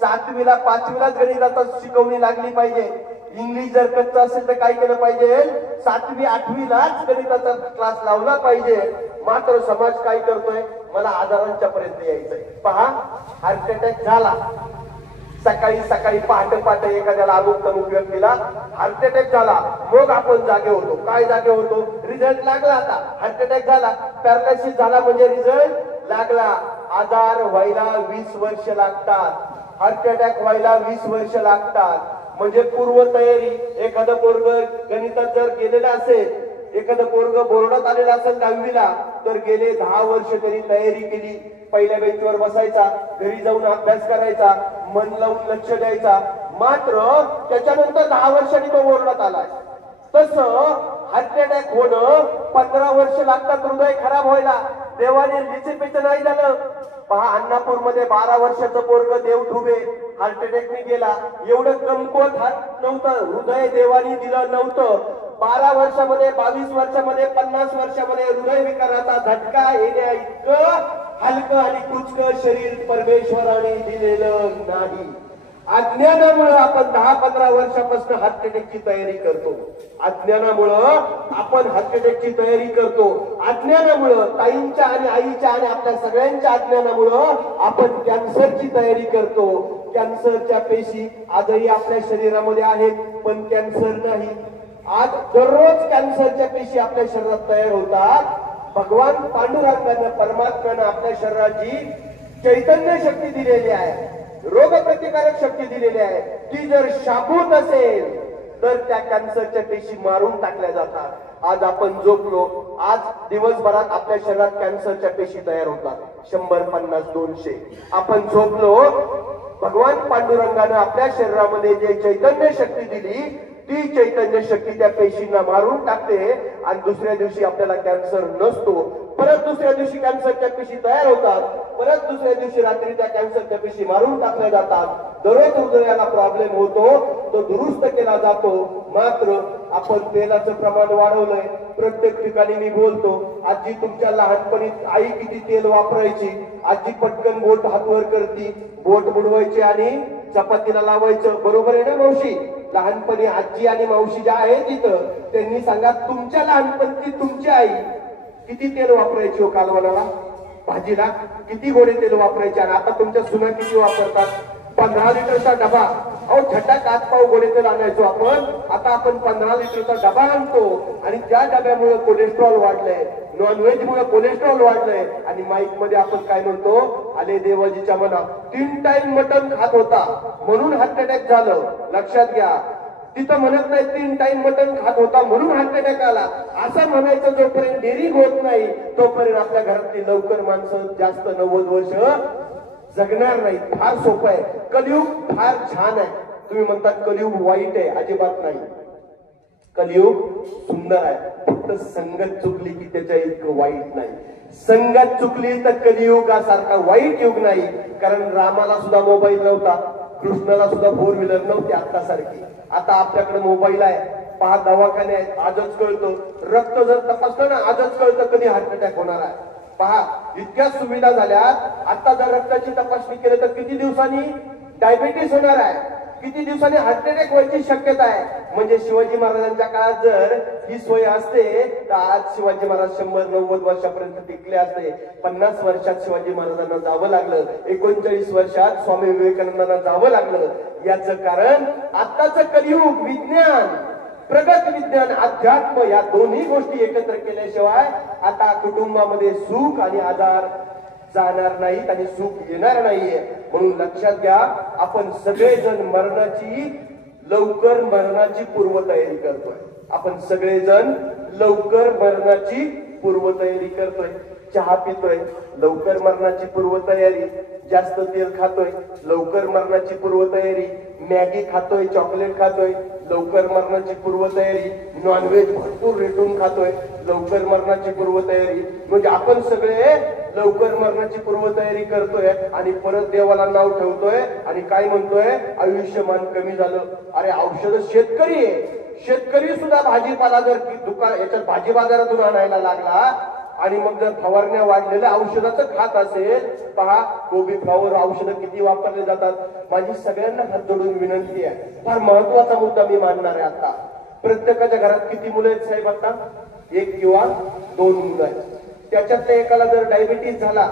7वीला 5वीलाच गणिताचा शिकवणी लागली पाहिजे. इंग्लिश जर कच्च असेल तर काय केलं पाहिजे? 7वी 8वीलाच गणिताचा क्लास लावला पाहिजे. मात्र समाज काय करतोय? मला आजारांच्या पर्यंत यायचंय. पहा, हार्ट अटॅक झाला, सकाळी पहाटे एखाद्याला अमुक तमुक व्यक्तीला हार्ट अटॅक झाला, मग आपण जागे होतो. काय जागे होतो? रिझल्ट लागला. आता हार्ट अटॅक झाला, पॅरालिसिस झाला म्हणजे रिझल्ट लागला. आजार व्हायला 20 वर्ष लागतात. हार्ट अटॅक व्हायला 20 वर्ष लागतात. म्हणजे पूर्व तयारी. एखादं पोरग गणितात जर गेलेलं असेल, एखादं पोरग बोर्डात आलेलं असेल 10वीला, तर गेले 10 वर्ष त्यांनी तयारी केली. पहिल्या बेंचवर बसायचा, घरी जाऊन अभ्यास करायचा, मन लावून लक्ष द्यायचा. मात्र त्याच्यानंतर 10 वर्षांनी तो बोर्डात आलाय. तसं हार्ट अटॅक होणं 15 वर्ष लागतात हृदय खराब व्हायला. देवाने लिचेपिच नाही झालं. पहा, अन्नापूरमध्ये 12 वर्षाचं पोरग देव ठुबे हार्ट अटॅकने गेला. एवढं कमकुवत हात नव्हतं, हृदय देवानी दिलं नव्हतं. 12 वर्षामध्ये, 22 वर्षामध्ये, 50 वर्षामध्ये हृदय विकाराचा झटका येण्या इतकं हलकं आणि कुचकं शरीर परमेश्वराने दिलेलं नाही. अज्ञानामुळे आपण 10-15 वर्षापासून हार्ट अटॅकची तयारी करतो. अज्ञानामुळं आपण हार्ट अटॅकची तयारी करतो. अज्ञानामुळं, ताईंच्या आणि आईच्या आणि आपल्या सगळ्यांच्या अज्ञानामुळं आपण कॅन्सरची तयारी करतो. कॅन्सरच्या पेशी आजही आपल्या शरीरामध्ये आहेत, पण कॅन्सर नाही. आज दररोज कॅन्सरच्या पेशी आपल्या शरीरात तयार होतात. भगवान पांडुरंगानं, परमात्म्यानं आपल्या शरीराची चैतन्य शक्ती दिलेली आहे, रोग प्रतिकारक शक्ती दिलेली आहे. ती जर शाबूत असेल तर त्या कॅन्सरच्या पेशी मारून टाकल्या जातात. आज आपण झोपलो, आज दिवसभरात आपल्या शरीरात कॅन्सरच्या पेशी तयार होतात 100, 50, 200. आपण झोपलो, भगवान पांडुरंगानं आपल्या शरीरामध्ये जे चैतन्य शक्ती दिली, ती चैतन्य शक्ती त्या पेशींना मारून टाकते आणि दुसऱ्या दिवशी आपल्याला कॅन्सर नसतो. परत दुसऱ्या दिवशी कॅन्सरच्या पेशी तयार होतात, परत दुसऱ्या दिवशी रात्री त्या कॅन्सरच्या पेशी मारून टाकल्या जातात. दररोज हृदयाला प्रॉब्लेम होतो, तो दुरुस्त केला जातो. मात्र आपण तेलाचं प्रमाण वाढवलंय. प्रत्येक ठिकाणी मी बोलतो, आजी तुमच्या लहानपणी आई किती तेल वापरायची. आजी पटकन बोट हातवर करती, बोट बुडवायची आणि चपातीला लावायचं. बरोबर आहे ना मावशी? लहानपणी आजी आणि मावशी ज्या आहेत तिथं, त्यांनी सांगा तुमच्या लहानपणी तुमची आई किती तेल वापरायची हो कालवणाला, भाजीला किती गोडे तेल वापरायचे. आणि आता तुमच्या सुना किती वापरतात? 15 लिटरचा डबा. अहो झटाक आत पाव गोडे तेल आणायचो आपण, आता आपण 15 लिटरचा डबा आणतो. आणि त्या डब्यामुळे कोलेस्ट्रॉल वाढलंय, नॉनव्हेज मुळे कोलेस्ट्रॉल वाढलंय. आणि माईक मध्ये आपण काय म्हणतो, आले देवाजीच्या मनात 3 टाइम मटण खात होता म्हणून हार्ट अटॅक झालं. लक्षात घ्या, तिथं म्हणत नाही 3 टाइम मटण खात होता म्हणून हार्ट अटॅक आला. असं म्हणायचं जोपर्यंत डेअरिंग होत नाही, तोपर्यंत आपल्या घरातली लवकर माणसं जास्त 90 वर्ष जगणार नाही. फार सोपं आहे. कलियुग फार छान आहे. तुम्ही म्हणतात कलियुग वाईट आहे, अजिबात नाही. कलियुग सुंदर आहे. फक्त संगत चुकली की त्याच्या इतकं वाईट नाही. संगत चुकली तर कलियुगासारखा वाईट युग नाही. कारण रामाला सुद्धा मोबाईल नव्हता, कृष्णाला सुद्धा 4 व्हीलर नव्हती आतासारखी. आता आपल्याकडे मोबाईल आहे, पहा दवाखाने आहेत, आजच कळतं. रक्त जर तपासलं ना, आजच कळतं कधी हार्ट अटॅक होणार आहे. पहा इतक्या सुविधा झाल्यात. आता जर रक्ताची तपासणी केली तर किती दिवसांनी डायबिटीस होणार आहे, किती दिवसांनी हार्ट अटॅक व्हायची शक्यता आहे. म्हणजे शिवाजी महाराजांच्या काळात जर ही सोय असते तर आज शिवाजी महाराज 100-90 वर्षापर्यंत टिकले असते. 50 वर्षात शिवाजी महाराजांना जावं लागलं, 39 वर्षात स्वामी विवेकानंदांना जावं लागलं. याचं कारण आताचं कलियुग, विज्ञान, प्रगत विज्ञान, अध्यात्म या दोन्ही गोष्टी एकत्र केल्याशिवाय आता कुटुंबामध्ये सुख आणि आधार जाणार नाहीत आणि सुख येणार नाहीये. म्हणून लक्षात घ्या, आपण सगळेजण लवकर मरणाची पूर्वतयारी करतोय. आपण सगळेजण लवकर मरणाची पूर्वतयारी करतोय. चहा पितोय, लवकर मरणाची पूर्वतयारी. जास्त तेल खातोय, लवकर मरणाची पूर्वतयारी. मॅगी खातोय, चॉकलेट खातोय, लवकर मरणाची पूर्वतयारी. नॉनव्हेज भरपूर रेटून खातोय, लवकर मरणाची पूर्वतयारी. म्हणजे आपण सगळे लवकर मरणाची पूर्वतयारी करतोय आणि परत देवाला नाव ठेवतोय आणि काय म्हणतोय, आयुष्यमान कमी झालं. अरे औषध शेतकरी आहे, शेतकरी सुद्धा भाजीपाला जर दुकान याच्यात भाजी बाजारातून आणायला लागला आणि मग जर फवारण्या वाढलेल्या औषधाचं खात असेल, पहा कोबी फ्लॉवर औषधं किती वापरले जातात. माझी सगळ्यांना हात जोडून विनंती आहे, फार महत्वाचा मुद्दा मी मांडणार आहे आता. प्रत्येकाच्या घरात किती मुलं आहेत साहेब? आता 1 किंवा 2 मुलं आहेत. त्याच्यातल्या एकाला जर डायबिटीस झाला,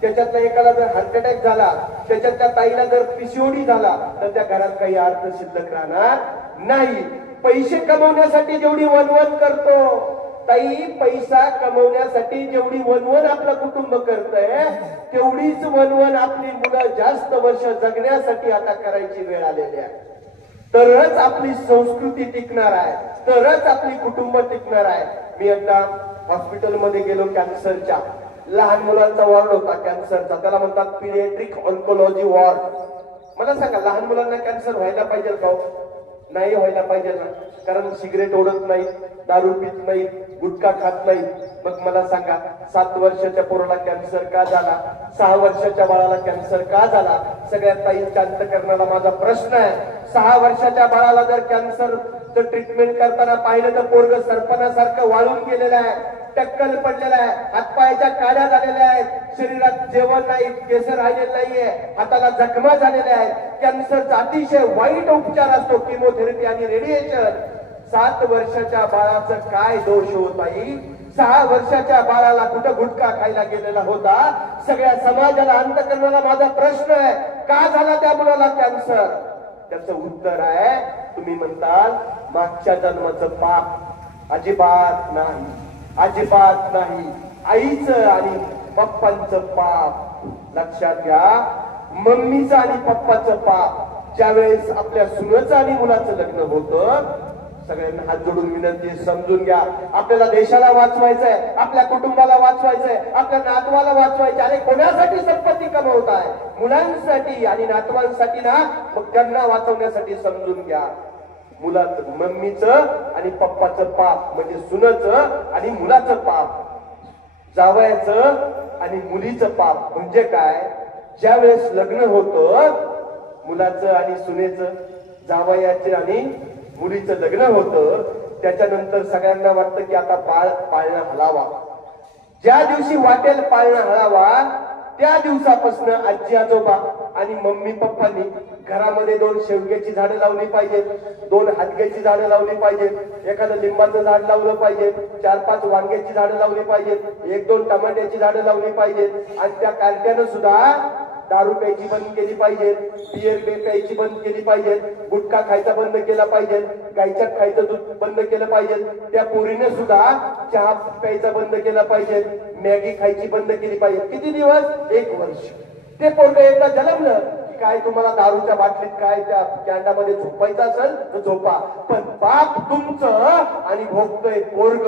त्याच्यातल्या एकाला जर हार्ट अटॅक झाला, त्याच्यातल्या ताईला जर PCOD झाला, तर त्या घरात काही अर्थ शिल्लक राहणार नाही. पैसे कमवण्यासाठी जेवढी वनवन करतो ताई, पैसा कमवण्यासाठी जेवढी वनवन आपलं कुटुंब करतंय, तेवढीच वनवन आपली मुलं जास्त वर्ष जगण्यासाठी आता करायची वेळ आलेली आहे. तरच आपली संस्कृती टिकणार आहे, तरच आपली कुटुंब टिकणार आहे. मी एकदा हॉस्पिटलमध्ये गेलो, कॅन्सरच्या लहान मुलांचा वॉर्ड होता कॅन्सरचा, त्याला म्हणतात पिडियाट्रिक ऑन्कोलॉजी वॉर्ड. मला सांगा, लहान मुलांना कॅन्सर व्हायला पाहिजे का? नाही व्हायला पाहिजे ना, कारण सिगरेट ओढत नाही, दारू पित नाही, गुटखा खात नाही. मग मला सांगा, 7 वर्षाच्या पोराला कॅन्सर का झाला? 6 वर्षाच्या बाळाला कॅन्सर का झाला? सगळ्यात ताई शांत करण्याला माझा प्रश्न आहे, 6 वर्षाच्या बाळाला जर कॅन्सरचं ट्रीटमेंट करताना पाहिलं तर पोरग सरपणासारखं वाळून गेलेलं आहे, टक्कल पडलेला आहे, हातपायाच्या काड्या झालेल्या आहेत, शरीरात जेवण नाही, केस राहिलेलं नाहीये, हाताला जखमा झालेल्या आहेत. कॅन्सरचा अतिशय वाईट उपचार असतो किमोथेरपी आणि रेडिएशन. 7 वर्षाच्या बाळाचं काय दोष होत आहे? 6 वर्षाच्या बाळाला कुठं गुटखा खायला गेलेला होता? सगळ्या समाजाला अंत करणारा माझा प्रश्न आहे, का झाला त्या मुलाला कॅन्सर? त्याचं उत्तर आहे, तुम्ही म्हणताल मागच्या जन्माचं पाप. अजिबात नाही, अजिबात नाही. आईचं आणि पप्पांचं पाप. लक्षात घ्या, मम्मीचं आणि पप्पाचं पाप. ज्यावेळेस आपल्या सुनेचं आणि मुलाचं लग्न होतं, सगळ्यांना हात जोडून विनंती आहे, समजून घ्या. आपल्याला देशाला वाचवायचंय, आपल्या कुटुंबाला वाचवायचंय, आपल्या नातवाला वाचवायचं. आणि कोणासाठी संपत्ती कमवताय? मुलांसाठी आणि नातवांसाठी ना. मग त्यांना वाचवण्यासाठी समजून घ्या. मुलात मम्मीचं आणि पप्पाचं पाप म्हणजे सुनचं आणि मुलाचं पाप, जावयाचं आणि मुलीचं पाप म्हणजे काय? ज्या वेळेस लग्न होतं मुलाचं आणि सुनेचं, जावयाचे आणि मुलीचं लग्न होतं, त्याच्यानंतर सगळ्यांना वाटतं की आता पाळणा हलावा. ज्या दिवशी वाटेल पाळणा हलावा त्या दिवसापासून आजी आजोबा आणि मम्मी पप्पांनी घरामध्ये 2 शेवग्याची झाडं लावली पाहिजेत, 2 हातग्याची झाडं लावली पाहिजेत, एखादं लिंबाचं झाड लावलं पाहिजे, 4-5 वांग्याची झाडं लावली पाहिजेत, 1-2 टमाट्याची झाडं लावली पाहिजेत. आणि त्या कार्ट्यानं सुद्धा दारू प्यायची बंद केली पाहिजे, बियर प्यायची बंद केली पाहिजे, गुटखा खायचा बंद केला पाहिजे, गायच्या खायचं दूध बंद केलं पाहिजे. त्या पोरीने सुद्धा चहा प्यायचा बंद केला पाहिजे, मॅगी खायची बंद केली पाहिजे. किती दिवस? 1 वर्ष. ते पोरग एकदा जन्मलं की काय तुम्हाला दारूच्या बाटलीत काय त्या कॅन्डामध्ये झोपायचं असेल तर झोपा, पण पाप तुमचं आणि भोगतोय पोरग.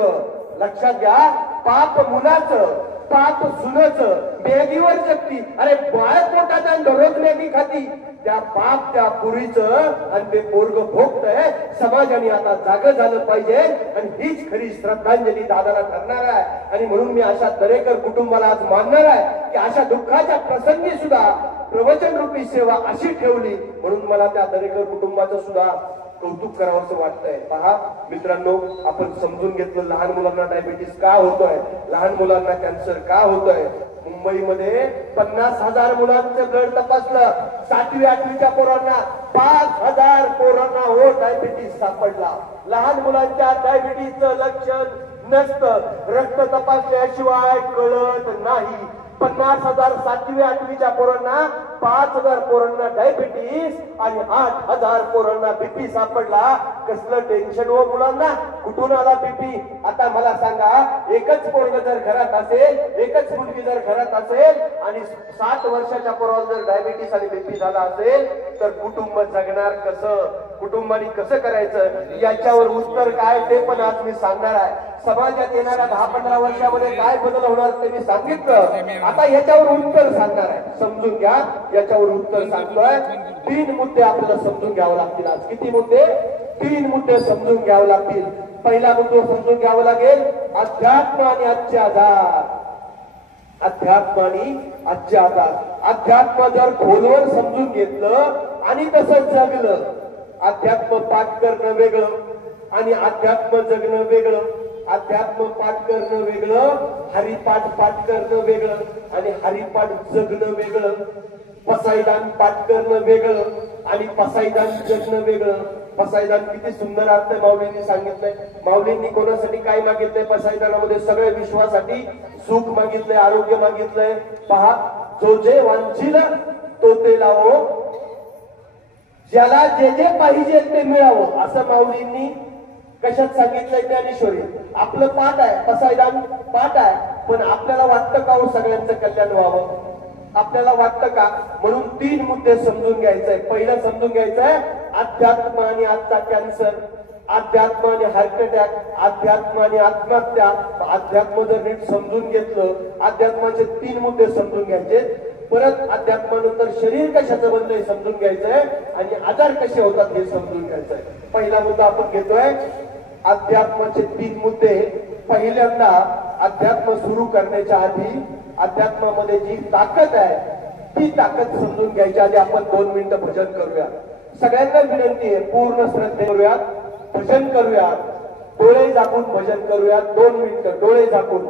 लक्षात घ्या, पाप मुलाचं, पाप सुनाचं, मॅगीवर जगती. अरे बाळ पोटात दररोज मॅगी खाती, त्या पाप त्या पुरीचं आणि ते पोरग भोगतंय. समाजाने आता जागं झालं पाहिजे आणि हीच खरी श्रद्धांजली दादाला ठरणार आहे. आणि म्हणून मी अशा दरेकर कुटुंबाला आज मानणार आहे की अशा दुःखाच्या प्रसंगी सुद्धा प्रवचन रूपी सेवा अशी ठेवली, म्हणून मला त्या दरेकर कुटुंबाचं सुद्धा कौतुक करावं असं वाटतंय. पहा मित्रांनो, आपण समजून घेतलं लहान मुलांना डायबिटीस का होतोय, लहान मुलांना कॅन्सर का होतोय. मुंबईमध्ये 50,000 मुलांचं ब्लड तपासलं, 7वी-8वीच्या पोरांना 5,000 पोरांना डायबिटीस सापडला. लहान मुलांच्या डायबिटीसचं लक्षण नसतं, रक्त तपासल्याशिवाय कळत नाही. 50,000 7वी-8वीच्या पोरांना, 5,000 पोरांना डायबिटीस आणि 8,000 पोरांना बीपी सापडला. कसलं टेन्शन हो मुलांना, कुठून आला बीपी? आता मला सांगा, एकच पोरग जर घरात असेल, एकच मुलगी जर घरात असेल आणि 7 वर्षाच्या पोराला जर डायबिटीस आणि बीपी झाला असेल तर कुटुंब जगणार कसं? कुटुंबाने कसं करायचं? याच्यावर उत्तर काय ते पण आज मी सांगणार आहे. समाजात येणाऱ्या 10-15 वर्षामध्ये काय बदल होणार ते मी सांगितलं. आता याच्यावर उत्तर सांगणार आहे. समजून घ्या, याच्यावर उत्तर सांगतोय. 3 मुद्दे आपल्याला समजून घ्यावे लागतील आज. किती मुद्दे? 3 मुद्दे समजून घ्यावे लागतील. पहिला मुद्दा समजून घ्यावा लागेल, अध्यात्म आणि आजचे आजार. अध्यात्म आणि आजचे आजार. अध्यात्म जर खोलवर समजून घेतलं आणि तसं जगलं, अध्यात्म पाठ करणं वेगळं आणि अध्यात्म जगणं वेगळं. अध्यात्म पाठ करणं वेगळं, हरिपाठ पाठ करणं वेगळं आणि हरिपाठ जगणं वेगळं. पसायदान पाठ करणं वेगळं आणि पसायदान जगणं वेगळं. पसायदान किती सुंदर अर्थ माऊलींनी सांगितलंय. माऊलींनी कोणासाठी काय मागितलंय? पसायदानामध्ये सगळे विश्वासाठी सुख मागितलंय, आरोग्य मागितलंय. पहा, जो जे वांछील तो ते लावो, ज्याला जे जे पाहिजे ते मिळावं, असं माऊलींनी कशात सांगितलंय? ज्ञानेश्वरी. आपलं पाठ आहे, पसायदान पाठ आहे, पण आपल्याला वाटतं का हो सगळ्यांचं कल्याण व्हावं? आपल्याला वाटतं का? म्हणून 3 मुद्दे समजून घ्यायचंय. पहिलं समजून घ्यायचंय अध्यात्म आणि आजचा कॅन्सर, अध्यात्म आणि हार्ट अटॅक, अध्यात्म आणि आत्महत्या. अध्यात्म जर नीट समजून घेतलं, अध्यात्माचे 3 मुद्दे समजून घ्यायचे. परत अध्यात्मानंतर शरीर कशाचं बनलं हे समजून घ्यायचंय आणि आजार कसे होतात हे समजून घ्यायचंय. पहिला मुद्दा आपण घेतोय अध्यात्माचे 3 मुद्दे. पहिल्यांदा अध्यात्म सुरू करण्याच्या आधी अध्यात्मामध्ये जी ताकद आहे ती ताकद समजून घ्यायच्या आधी आपण 2 मिनिटं भजन करूया. सगळ्यांना विनंती आहे, पूर्ण श्रद्धे करूयात, भजन करूयात, डोळे झाकून भजन करूयात. 2 मिनिटं डोळे झाकून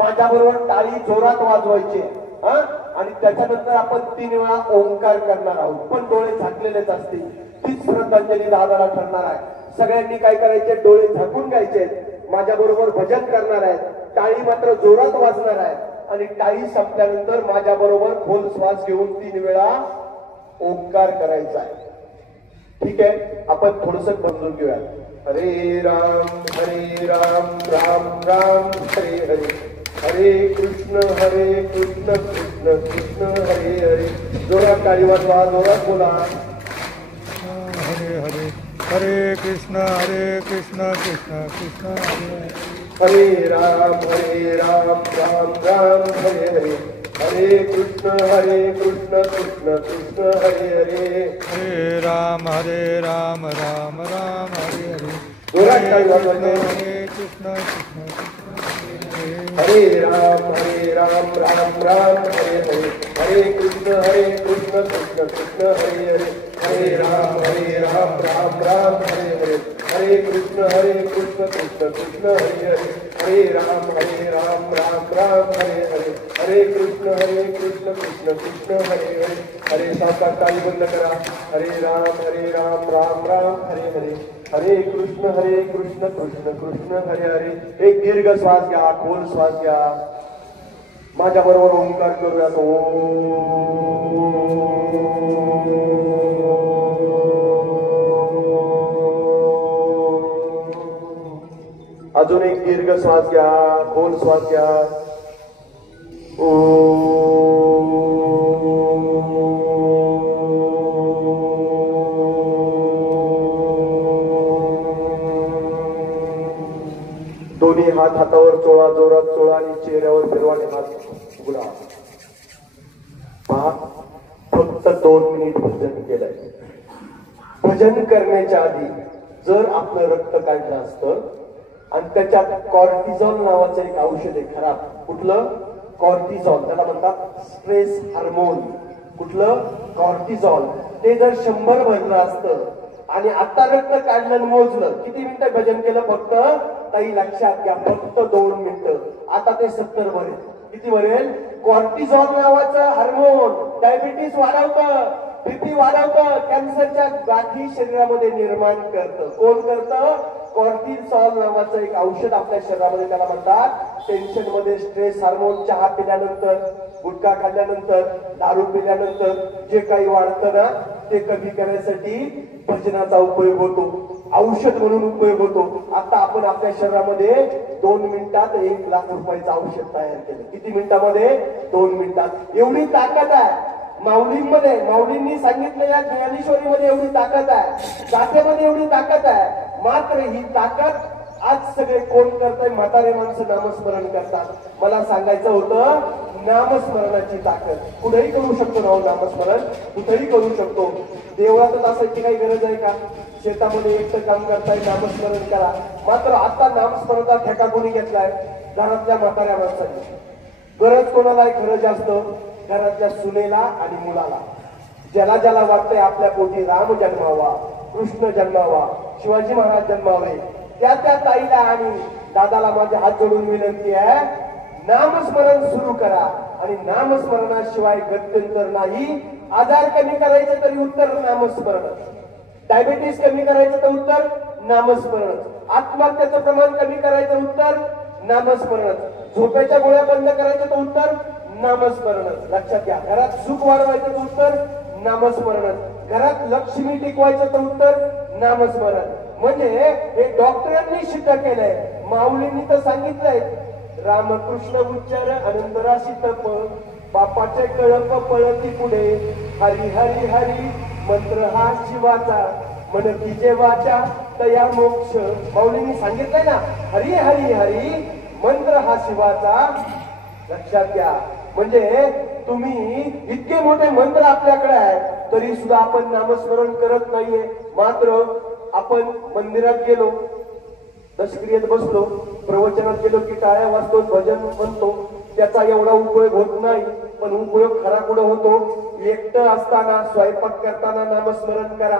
माझ्याबरोबर टाळी जोरात वाजवायची आणि त्याच्यानंतर आपण 3 वेळा ओंकार करणार आहोत, पण डोळे झाकलेलेच असतील. तीच श्रद्धांजली दादाला ठरणार आहे. सगळ्यांनी काय करायचे? डोळे झाकून घ्यायचे, माझ्या बरोबर भजन करणार आहेत. टाळी मात्र जोरात वाजणार आहे आणि टाळी संपल्यानंतर माझ्या बरोबर खोल श्वास घेऊन 3 वेळा ओंकार करायचा आहे. ठीक आहे, आपण थोडस समजून घेऊया. हरे राम राम राम हरे हरे, हरे कृष्ण कृष्ण कृष्ण हरे हरे. जोरात टाळी वाजवा, जोरात बोला. हरे हरे हरे कृष्ण कृष्ण कृष्ण हरे हरे राम राम राम हरे हरे हरे कृष्ण कृष्ण कृष्ण हरे हरे हरे राम राम राम हरे हरे जोरात टाळी वाजवायचे. हरे कृष्ण कृष्ण हरे राम राम हरे हरे हरे कृष्ण कृष्ण कृष्ण हरे हरे हरे राम राम हरे हरे हरे कृष्ण कृष्ण कृष्ण हरे हरे हरे राम हरे हरे हरे कृष्ण कृष्ण कृष्ण हरे हरे हरे सावकाश टाळी बंद करा. हरे राम राम हरे हरे हरे कृष्ण कृष्ण कृष्ण हरे हरे. एक दीर्घ श्वास घ्या, खोल श्वास घ्या. माझ्या बरोबर ओंकार करूयात. अजून एक दीर्घ श्वास घ्या, खोल श्वास घ्या. दोन्ही हात हातावर चोळा, जोरात चोळा आणि चेहऱ्यावर फिरवाने हात उघडा. पहा, फक्त 2 मिनिट भजन केलंय. भजन करण्याच्या आधी जर आपलं रक्त काढलं असतं आणि त्याच्यात कॉर्टिझॉल नावाचं एक औषध आहे खराब. कुठलं? कॉर्टिझॉल. त्याला म्हणतात स्ट्रेस हार्मोन. कुठलं? कॉर्टिझॉल. ते जर 100 भरलं असतं आणि आता रक्त काढलं आणि मोजलं, किती मिनिटं भजन केलं? फक्त ताई लक्षात घ्या, फक्त 2 मिनिटं. आता ते 70 भरेल. किती भरेल? कॉर्टिझॉल नावाचं हार्मोन डायबिटीस वाढवतं, बीपी वाढवतं, कॅन्सरच्या गाठी शरीरामध्ये निर्माण करतं. कोण करतं? कॉर्टिसॉल नावाचं एक औषध आपल्या शरीरामध्ये, त्याला म्हणतात टेन्शन मध्ये स्ट्रेस हार्मोन. चहा पिल्यानंतर, गुटखा खाल्ल्यानंतर, दारू पिल्यानंतर जे काही वाढतं ना, ते कमी करण्यासाठी भजनाचा उपयोग होतो, औषध म्हणून उपयोग होतो. आता आपण आपल्या शरीरामध्ये 2 मिनिटात 1 लाख रुपयाचं औषध तयार केलं. किती मिनिटामध्ये? 2 मिनिटात. एवढी ताकद आहे माऊलींमध्ये. माऊलींनी सांगितलं या ज्ञानेश्वरीमध्ये एवढी ताकद आहे, गाथेमध्ये एवढी ताकद आहे. मात्र ही ताकद आज सगळे कोण करताय? म्हातारे माणसं नामस्मरण करतात. मला सांगायचं होतं, नामस्मरणाची ताकद कुठेही करू शकतो ना. नामस्मरण कुठेही करू शकतो. देवळातच असायची काही गरज आहे का? शेतामध्ये एकटं काम करताय, नामस्मरण करा. मात्र आता नामस्मरणाचा ठेका कोणी घेतलाय? घरातल्या म्हाताऱ्या माणसाने. गरज कोणाला आहे खरं जास्त? घरातल्या सुनेला आणि मुलाला. ज्याला ज्याला वाटतंय आपल्या पोटी राम जन्मावा, कृष्ण जन्मावा, शिवाजी महाराज जन्मावे, त्या त्या ताईला आणि दादाला माझे हात जोडून विनंती आहे, नामस्मरण सुरू करा. आणि नामस्मरणाशिवाय गत्यंतर नाही. आजार कमी करायचं तरी उत्तर नामस्मरण. डायबिटीस कमी करायचं तर उत्तर नामस्मरण. आत्महत्याचं प्रमाण कमी करायचं उत्तर नामस्मरण. झोपेच्या गोळ्या बंद करायचं तर उत्तर नामस्मरण. लक्षात घ्या. घरात सुख वाढवायचं तर उत्तर नामस्मरण. घरात लक्ष्मी टिकवायचं तर उत्तर नामस्मरण. म्हणजे हे डॉक्टरांनी सिद्ध केलंय, माऊलींनी तर सांगितलंय. रामकृष्ण उच्चार अनंतराशी तप, बापाचे कळप पळती पुढे, हरी हरी हरी मंत्र हा शिवाचा, म्हणती जे वाचा तया मोक्ष. माऊलींनी सांगितलंय ना, हरी हरी हरी मंत्र हा शिवाचा. लक्षात घ्या. म्हणजे तुम्ही इतके मोठे मंत्र आपल्याकडे आहे तरी सुद्धा आपण नामस्मरण करत नाहीये. मात्र आपण मंदिरात गेलो, दशक्रियेत बसलो, प्रवचनात गेलो की टाळ्या वाजतो, भजन म्हणतो, त्याचा एवढा उपयोग होत नाही. पण उपयोग खरा कुठं होतो? एकटं असताना, स्वयंपाक करताना नामस्मरण करा,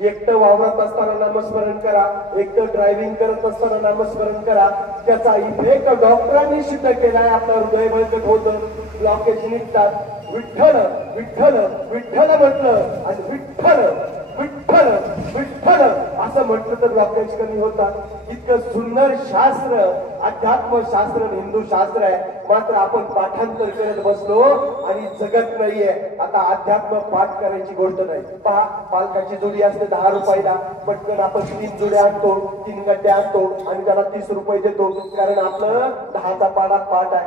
एकटं वावरत असताना नामस्मरण करा, एकटं ड्रायव्हिंग करत असताना नामस्मरण करा. त्याचा इफेक्ट डॉक्टरांनी सिद्ध केलाय. आपलं हृदय बळकट होतं, ब्लॉकेज निघतात. विठ्ठल विठ्ठल विठ्ठल म्हटलं आणि विठ्ठल विठ्ठल विठ्ठल असं म्हटलं तर ब्लॉकेज कमी होतात. इतकं सुंदर शास्त्र, अध्यात्म शास्त्र, हिंदू शास्त्र आहे. मात्र आपण पाठांतर करत बसलो आणि जगत नाहीये. आता अध्यात्म पाठ करायची गोष्ट नाही. पहा, पालकाची जोडी असते 10 रुपयाला, पटकन आपण 3 जोड्या आणतो, 3 गड्ड्या आणतो आणि त्याला 30 रुपये देतो. कारण आपलं 10चा पाठ आहे.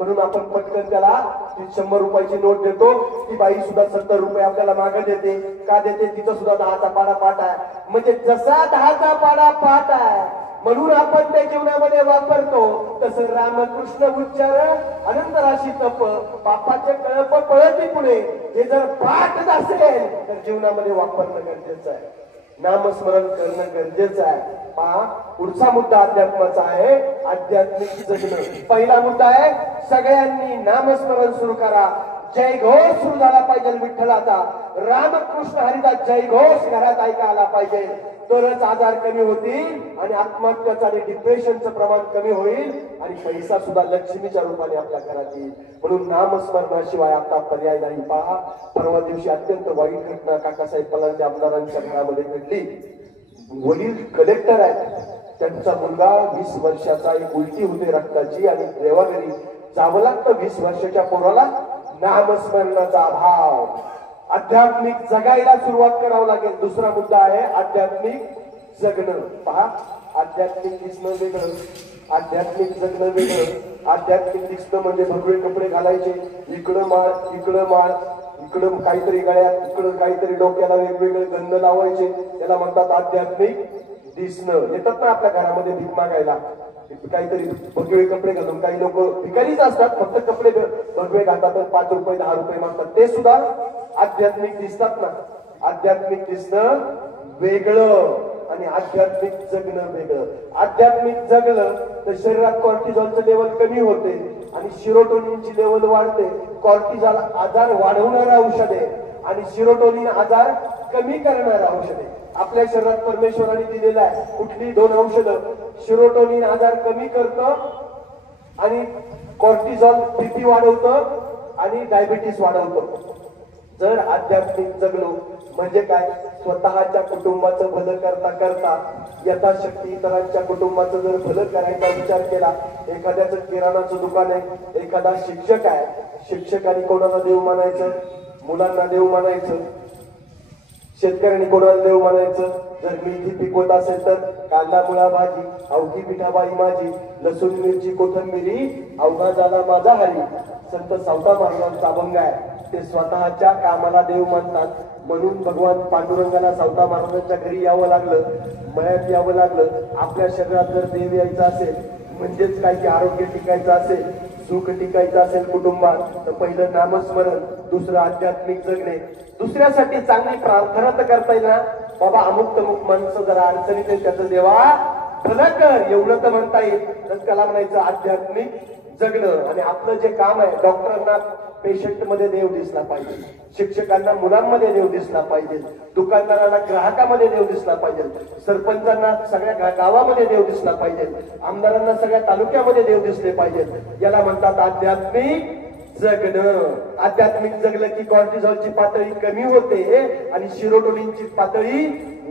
म्हणून आपण पटकन त्याला ती 100 रुपयाची नोट देतो. ती बाई सुद्धा 70 रुपये आपल्याला मागं देते. का देते? तिथं सुद्धा 10चा पाडा पाठ आहे. म्हणजे जसा 10चा पाडा पाठ आहे म्हणून आपण त्या जीवनामध्ये वापरतो. तसं रामकृष्ण उच्चार अनंत राशी तप बापाचे कळप पळती पुढे हे जर पाठच असेल तर जीवनामध्ये वापरणं गरजेचं आहे. नामस्मरण करणं गरजेचं आहे. पहा, पुढचा मुद्दा अध्यात्माचा आहे. आध्यात्मिक जगणं. पहिला मुद्दा आहे सगळ्यांनी नामस्मरण सुरू करा. जयघोष सुरू झाला पाहिजे विठ्ठलाचा. रामकृष्ण हरिदास जयघोष घरात ऐका आला पाहिजे. तरच आजार कमी होतील आणि आत्महत्याचं आणि डिप्रेशनचं प्रमाण कमी होईल आणि पैसा सुद्धा लक्ष्मीच्या रूपाने आपल्या घरात येईल. म्हणून नामस्मरणाशिवाय आता पर्याय नाही. पहा, परवा दिवशी अत्यंत वाईट घटना काकासाहेब पलांडे आमदारांच्या घरामध्ये घडली. वडील कलेक्टर आहेत. त्यांचा मुलगा 20 वर्षाचा, एक उलटी होते रक्ताची आणि देवाघरी जावं लागतं 20 वर्षाच्या पोराला. नामस्मरणाचा अभाव. आध्यात्मिक जगायला सुरुवात करावं लागेल. दुसरा मुद्दा आहे आध्यात्मिक जगणं. पहा, आध्यात्मिक दिसणं वेगळं, आध्यात्मिक जगणं वेगळं. आध्यात्मिक दिसणं म्हणजे भगवे कपडे घालायचे, इकडं माळ इकडं माळ, इकडं काहीतरी गळ्यात, इकडं काहीतरी डोक्याला वेगवेगळे गंध लावायचे. त्याला म्हणतात आध्यात्मिक दिसणं. येतात ना आपल्या घरामध्ये भीक मागायला, काहीतरी भगवे कपडे घालून. काही लोक भिकारीच असतात, फक्त कपडे भगवे घालतात, 5 रुपये 10 रुपये मागतात. ते सुद्धा आध्यात्मिक दिसतात ना. आध्यात्मिक दिसणं वेगळं आणि आध्यात्मिक जगणं वेगळं. आध्यात्मिक जगलं तर शरीरात कॉर्टिझॉलचं लेवल कमी होते आणि सिरोटोनिनची लेवल वाढते. कॉर्टिझॉल आजार वाढवणारा औषध आहे आणि सिरोटोनिन आजार कमी करणारा औषध आहे. आपल्या शरीरात परमेश्वराने दिलेलं आहे. कुठली 2 औषधं? सिरोटोनिन आजार कमी करतं आणि कॉर्टिझॉल बीपी वाढवतं आणि डायबिटीस वाढवतं. जर आध्यात्मिक जगलो म्हणजे काय? स्वतःच्या कुटुंबाचं भलं करता करता यथाशक्ती इतरांच्या कुटुंबाचं जर भलं करायचा विचार केला. एखाद्याचं किराणाचं दुकान आहे, एखादा शिक्षक आहे, शिक्षकांनी कोणाला देव मानायचं? मुलांना देव मानायचं. शेतकऱ्यांनी कोणाला देव मानायचं? जर मेथी पिकवत असेल तर कांदा मुळा भाजी, अवघी पिठाबाई माझी, लसूण मिरची कोथंबिरी, अवघा झाला माझा हरी. संत सावता महाराजांचा अभंग आहे. ते स्वतःच्या कामाला देव मानतात. म्हणून भगवान पांडुरंगाला सावता महाराजांच्या घरी यावं लागलं, मळ्यात यावं लागलं. आपल्या शरीरात जर देव यायचा असेल म्हणजेच काय की आरोग्य टिकायचं असेल, सुख टिकायचं असेल कुटुंबात, तर पहिलं नामस्मरण, दुसरं आध्यात्मिक जगणे. दुसऱ्यासाठी चांगली प्रार्थना तर करता येईल ना. बाबा अमुक तमुक माणसं जरा अडचणीत आहे, त्याचं देवा भलं कर, एवढं तर म्हणता येईल. तर त्याला म्हणायचं आध्यात्मिक जगणं. आणि आपलं जे काम आहे, डॉक्टरांना पेशंट मध्ये देव दिसला पाहिजे, शिक्षकांना मुलांमध्ये देव दिसला पाहिजे, दुकानदाराला ग्राहकामध्ये देव दिसला पाहिजे, सरपंचांना सगळ्या गावामध्ये देव दिसला पाहिजे, आमदारांना सगळ्या तालुक्यामध्ये देव दिसले पाहिजे. याला म्हणतात आध्यात्मिक जगणं. आध्यात्मिक जगलं की कॉर्टिझॉलची पातळी कमी होते आणि सिरोटोनिनची पातळी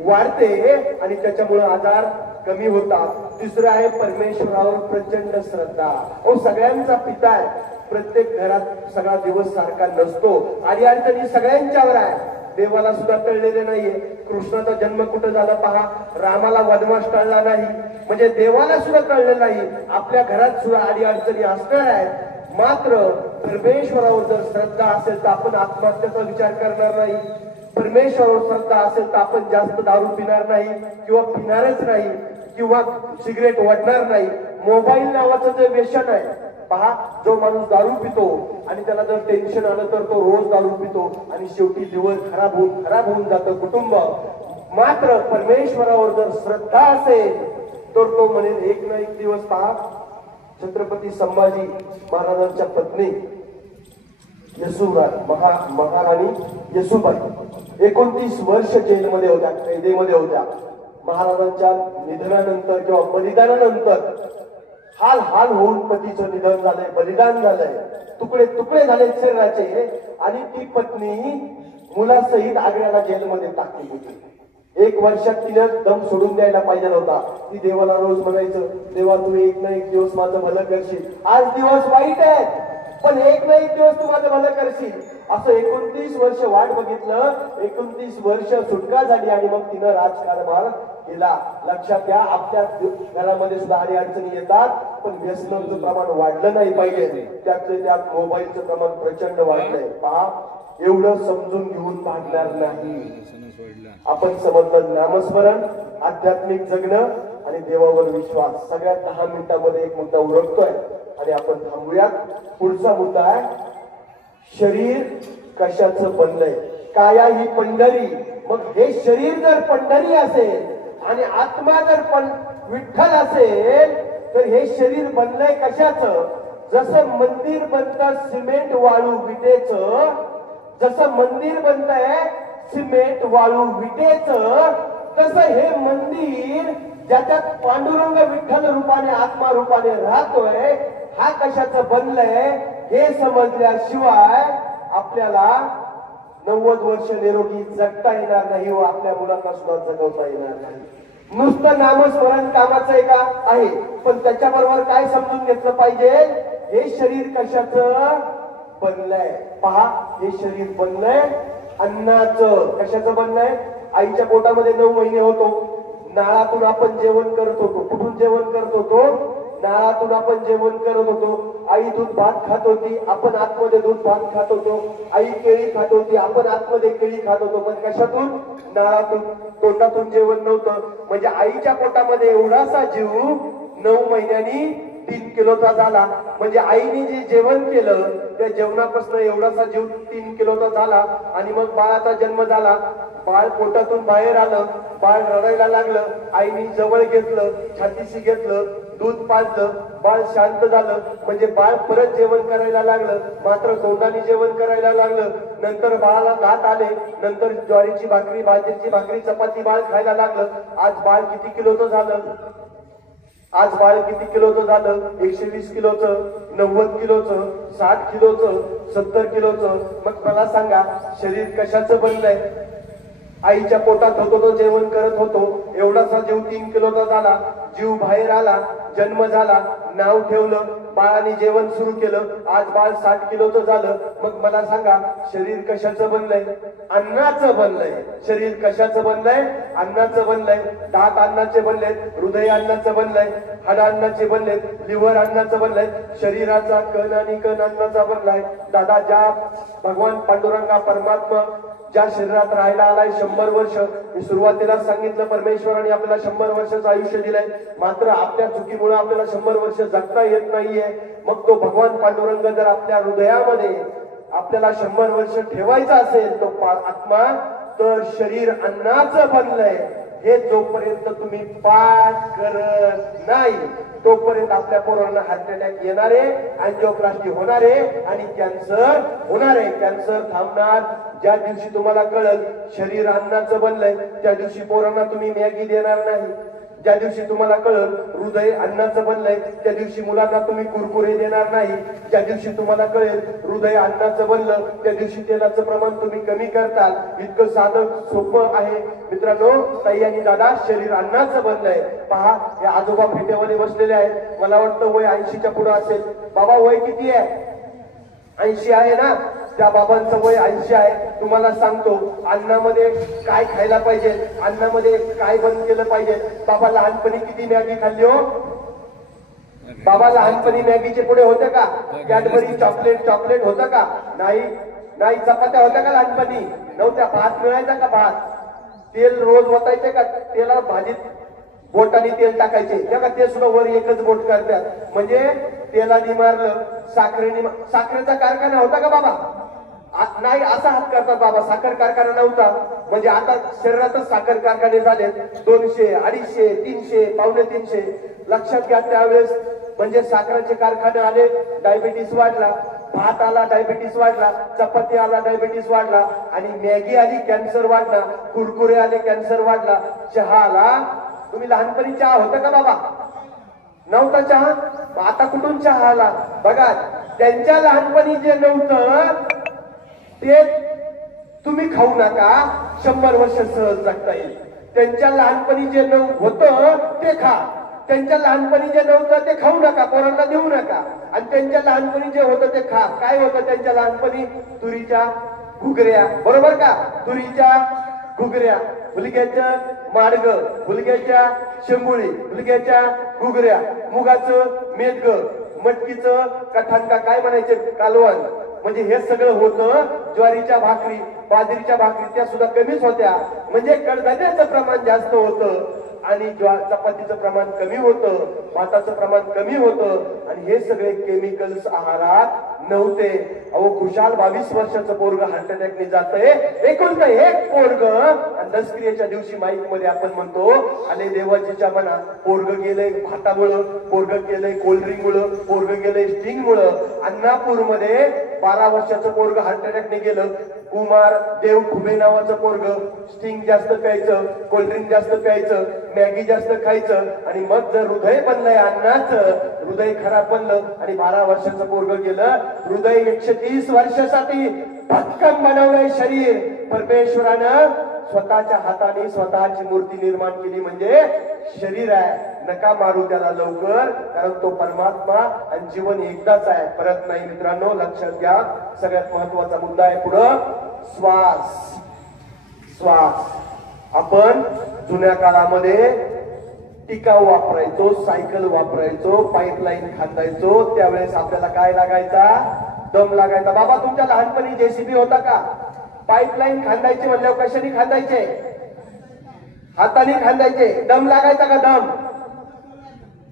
वाढते आणि त्याच्यामुळे आजार कमी होतात. तिसरं आहे परमेश्वरावर प्रचंड श्रद्धा. सगळ्यांचा पिता आहे. प्रत्येक घरात सगळा दिवस सारखा नसतो. आणि अडचणी सगळ्यांच्यावर आहे. देवाला सुद्धा टळलेले नाहीये. कृष्णाचा जन्म कुठं झाला पहा. रामाला वनवास टळला नाही, म्हणजे देवाला सुद्धा टळलेलं नाही. आपल्या घरात सुद्धा आडी अडचणी असणार आहेत. मात्र परमेश्वरावर जर श्रद्धा असेल तर आपण आत्महत्येचा विचार करणार नाही. परमेश्वरावर श्रद्धा असेल तर आपण जास्त दारू पिणार नाही किंवा पिणारच नाही किंवा सिगरेट वाढणार नाही. मोबाईल नावाचं जे व्यसन आहे पहा, जो माणूस दारू पितो आणि त्याला जर टेन्शन आलं तर तो रोज दारू पितो आणि शेवटी दिवस खराब होऊन जातं कुटुंब. मात्र परमेश्वरावर जर श्रद्धा असेल तर तो म्हणेल एक ना एक दिवस. पहा, छत्रपती संभाजी महाराजांच्या पत्नी महाराणी येसूबाई 29 वर्ष जेलमध्ये होत्या, कैदेमध्ये होत्या. महाराजांच्या निधनानंतर किंवा बलिदानानंतर हाल होऊन पतीचं निधन झालंय, बलिदान झालंय, तुकडे तुकडे झाले शरीराचे. आणि ती पत्नी मुलासहित आग्र्याला जेलमध्ये टाकली होती. 1 वर्षात तिने दम सोडून द्यायला पाहिजे नव्हता. ती देवाला रोज म्हणायचं, देवा तू एक ना एक दिवस माझं भलं करशील. आज दिवस वाईट आहेत, पण एक ना एक दिवस तू माझं भलं करशील. असं 29 वर्ष वाट बघितलं, 29 वर्ष सुटका झाली आणि मग तिनं राजकारभार केला. लक्षात घ्या, आपल्या घरामध्ये सुद्धा अडचणी येतात, पण व्यसनाचं प्रमाण वाढलं नाही पाहिजे. त्यातले त्यात मोबाईलचं प्रमाण प्रचंड वाढलंय. पहा, एवढं समजून घेऊन भागणार नाही. आपण समजलं नामस्मरण, आध्यात्मिक जगणं आणि देवावर विश्वास. सगळ्यात 10 मिनिटांमध्ये एक मुद्दा उरकतोय आणि आपण थांबूयात. पुढचा मुद्दा आहे, शरीर कशाचं बनलंय. काया ही पंढरी. मग हे शरीर जर पंढरी असेल आणि आत्मा जर विठ्ठल असेल, तर हे शरीर बनलंय कशाचं. जसं मंदिर बनतं सिमेंट वाळू विटेचं, जसं मंदिर बनतंय सिमेंट वाळू विटेचं, तसं हे मंदिर ज्याच्यात पांडुरंग विठ्ठल रूपाने आत्मा रूपाने राहतोय, हा कशाचं बनलंय हे समजल्याशिवाय आपल्याला 90 वर्ष निरोगी जगता येणार नाही व आपल्या मुलांना सुद्धा जगवता येणार नाही. नुसतं नामस्मरण कामाचं आहे का? आहे, पण त्याच्याबरोबर काय समजून घेतलं पाहिजे, हे शरीर कशाचं बनलंय. पहा, हे शरीर बनलंय अन्नाचं. कशाचं बनलंय? आईच्या पोटामध्ये 9 महिने होतो, नाळातून आपण जेवण करत होतो. कुठून जेवण करत होतो? नाळातून आपण जेवण करत होतो. आई दूध भात खात होती, आपण आतमध्ये दूध भात खात होतो. आई केळी खात होती, आपण आतमध्ये केळी खात होतो. पण कशातून? नाळातून. तोंडातून जेवण नव्हतं. म्हणजे आईच्या पोटामध्ये एवढासा जीव 9 महिन्यांनी 3 किलोचा झाला. म्हणजे आईने जे जेवण केलं त्या जेवणापासून एवढासा जीव 3 किलोचा झाला. आणि मग बाळाचा जन्म झाला. बाळ पोटातून बाहेर आलं, बाळ रडायला लागलं, आईने जवळ घेतलं, छातीशी घेतलं, दूध पाजलं, बाळ शांत झालं. म्हणजे बाळ परत जेवण करायला लागलं, मात्र तोंडाने जेवण करायला लागलं. नंतर बाळाला दात आले, नंतर ज्वारीची भाकरी, बाजरीची भाकरी, चपाती बाळ खायला लागलं. आज बाळ किती किलोचं झालं? आज बाळ किती किलोचं झालं? 120 किलोचं, 90 किलोचं, 60 किलोचं, 70 किलोचं. मग मला सांगा, शरीर कशाचं बनलंय? आईच्या पोटात होतो तो जेवण करत होतो, एवढासा जीव 3 किलोचा झाला. जीव बाहेर आला, जन्म झाला, नाव ठेवलं, बाळाने जेवण सुरू केलं. आज बाळ 60 किलोचं झालं. मग मला सांगा, शरीर कशाचं बनलंय? अन्नाचं बनलंय. शरीर कशाचं बनलंय? अन्नाचं बनलंय. दात अन्नाचे बनलेत, हृदय अन्नाचं बनलंय, हाड अन्नाचे बनलेत, लिव्हर अन्नाचं बनलंय. शरीराचा कण आणि कण अन्नाचा बनलाय. दादा, ज्या भगवान पांडुरंगा परमात्मा ज्या शरीरात राहायला आलाय 100 वर्ष, मी सुरुवातीला सांगितलं, परमेश्वराने आपल्याला 100 वर्षाचं आयुष्य दिलंय. मात्र आपल्या चुकीमुळे आपल्याला 100 वर्ष जगता येत नाहीये. मग तो भगवान पांडुरंग जर आपल्या हृदयामध्ये आपल्याला 100 वर्ष ठेवायचा असेल, तो आत्मा, तर शरीर अन्नाचं बनलंय. हे जोपर्यंत तुम्ही पाठ करत नाही, तोपर्यंत आपल्या पोरांना हार्ट अटॅक येणारे, अँजिओप्लास्टी होणारे आणि कॅन्सर होणारे. कॅन्सर थांबणार ज्या दिवशी तुम्हाला कळल शरीर अन्नाचं बनलंय, त्या दिवशी पोरांना तुम्ही मॅगी देणार नाही. ज्या दिवशी तुम्हाला कळल हृदय अन्नाचं बनलंय, त्या दिवशी मुलांना तुम्ही कुरकुरे देणार नाही. ज्या दिवशी तुम्हाला कळेल हृदय अन्नाचं बनलं, त्या दिवशी तेलाचं प्रमाण तुम्ही कमी करताल. इतकं साधं सोपं आहे मित्रांनो. ताई आणि दादा, शरीर अन्नाचं बनलंय. पहा, हे आजोबा फेट्यामध्ये बसलेले आहेत. मला वाटतं वय 80च्या पुढे असेल. बाबा, वय किती आहे? 80 आहे ना? त्या बाबांचं वय 80 आहे. तुम्हाला सांगतो, अन्नामध्ये काय खायला पाहिजे, अन्नामध्ये काय बंद केलं पाहिजे. बाबा लहानपणी किती मॅगी खाल्ली हो? बाबा लहानपणी मॅगीचे पुढे होते का? कॅडबरी चॉकलेट होतं का? नाही. नाही. चपात्या होत्या का लहानपणी? नव्हत्या. भात मिळायचा का? भात. तेल रोज ओतायचे का? तेला भाजीत बोटाने तेल टाकायचे का? ते सुद्धा वर एकच बोट करतात. म्हणजे तेलाने मारलं, साखरेचा कारखाना होता का बाबा? नाही. असा हात करतात बाबा. साखर कारखाना नव्हता. म्हणजे आता शरीरातच साखर कारखाने झाले 200, 250, 300, 250. लक्षात घ्या, त्यावेळेस म्हणजे साखराचे कारखाने आले, डायबिटीस वाढला. भात आला, डायबिटीस वाढला. चपाती आला, डायबिटीस वाढला. आणि मॅगी आली, कॅन्सर वाढला. कुरकुरे आले, कॅन्सर वाढला. चहा आला. तुम्ही लहानपणी चहा होता का बाबा? नव्हता चहा. आता कुठून चहा आला? बघा, त्यांच्या लहानपणी जे नव्हतं ते तुम्ही खाऊ नका, 100 वर्ष सहज जगता येईल. त्यांच्या लहानपणी जे होतं ते खा. त्यांच्या लहानपणी जे नव्हतं ते खाऊ नका, पोरांना देऊ नका. आणि त्यांच्या लहानपणी जे होतं ते खा. काय होतं त्यांच्या लहानपणी? तुरीच्या घुगऱ्या, बरोबर का? तुरीच्या घुगऱ्या, हुलग्याचं माडग, हुलग्याच्या शेंबुळी, हुलग्याच्या घुगऱ्या, मुगाचं मेदग, मटकीचं कठांका, काय म्हणायचे, कालवण. म्हणजे हे सगळं होतं. ज्वारीच्या भाकरी, बाजरीच्या भाकरी त्या सुद्धा कमीच होत्या. म्हणजे कडधान्याचं प्रमाण जास्त होतं आणि चपातीचं प्रमाण कमी होतं, भाताचं प्रमाण कमी होतं. आणि हे सगळे केमिकल्स आहारात नव्हते. अहो, खुशाल 22 वर्षाचं पोरग हार्ट अटॅकने जातंय. एकुलता एक पोरग. आणि दसक्रियेच्या दिवशी माईक मध्ये आपण म्हणतो, आले देवाजीच्या मनात, पोरग गेलंय भातामुळं, पोरग गेलंय कोल्ड्रिंक मुळं, पोरग गेलंय स्टिंग मुळं. अन्नापूरमध्ये 12 वर्षाचं पोरग हार्ट अटॅकने गेलं. कुमार देव खुबे नावाचं पोरग स्टिंग जास्त प्यायचं, कोल्ड्रिंक जास्त प्यायचं, मॅगी जास्त खायचं आणि मग जर हृदय बनलंय अन्नाचं, हृदय खराब बनलं आणि 12 वर्षाचं पोरग गेलं. हृदय 130 वर्षासाठी भक्कम बनवलंय शरीर. परमेश्वरानं स्वतःच्या हाताने स्वतःची मूर्ती निर्माण केली म्हणजे शरीर आहे. नका मारू त्याला लवकर, कारण तो परमात्मा आणि जीवन एकदाच आहे, परत नाही. मित्रांनो, लक्षात घ्या. सगळ्यात महत्वाचा मुद्दा आहे पुढं, श्वास. श्वास. आपण जुन्या काळामध्ये टिकाव वापरायचो, सायकल वापरायचो, पाईपलाईन खांदायचो. त्यावेळेस आपल्याला काय लागायचा? दम लागायचा. बाबा, तुमच्या लहानपणी जेसीबी होता का? पाईपलाईन खांदायची म्हणल्यावर कशाने खांदायचे? हाताने खांदायचे. दम लागायचा का? दम.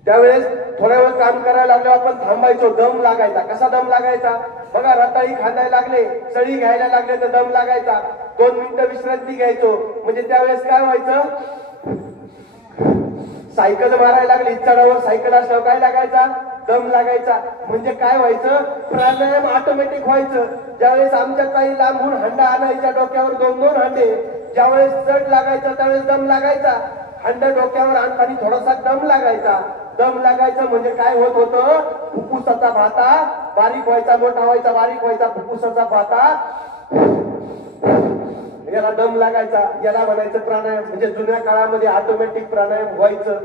त्यावेळेस थोड्या वेळ काम करायला लागल्यावर आपण थांबायचो, दम लागायचा. कसा दम लागायचा? बघा, रताळी खांदायला लागले, सळी घ्यायला लागले तर दम लागायचा. 2 मिनिटं विश्रांती घ्यायचो. म्हणजे त्यावेळेस काय व्हायचं? सायकल मारायला लागली, चढावर सायकल असल्यावर काय लागायचा? दम लागायचा. म्हणजे काय व्हायचं? प्राणायाम ऑटोमॅटिक व्हायचं. ज्यावेळेस आमच्या काही लांबून हंडा आणायच्या डोक्यावर 2-2 हांडे, ज्यावेळेस चढ लागायचा त्यावेळेस दम लागायचा. हंडा डोक्यावर आणताना थोडासा दम लागायचा. दम लागायचं म्हणजे काय होत होतं? फुफ्फुसाचा भाता बारीक व्हायचा, मोठा व्हायचा, बारीक व्हायचा. फुफ्फुसाचा भाता, याला दम लागायचा. याला म्हणायचं प्राणायाम. म्हणजे जुन्या काळामध्ये ऑटोमॅटिक प्राणायाम व्हायचं.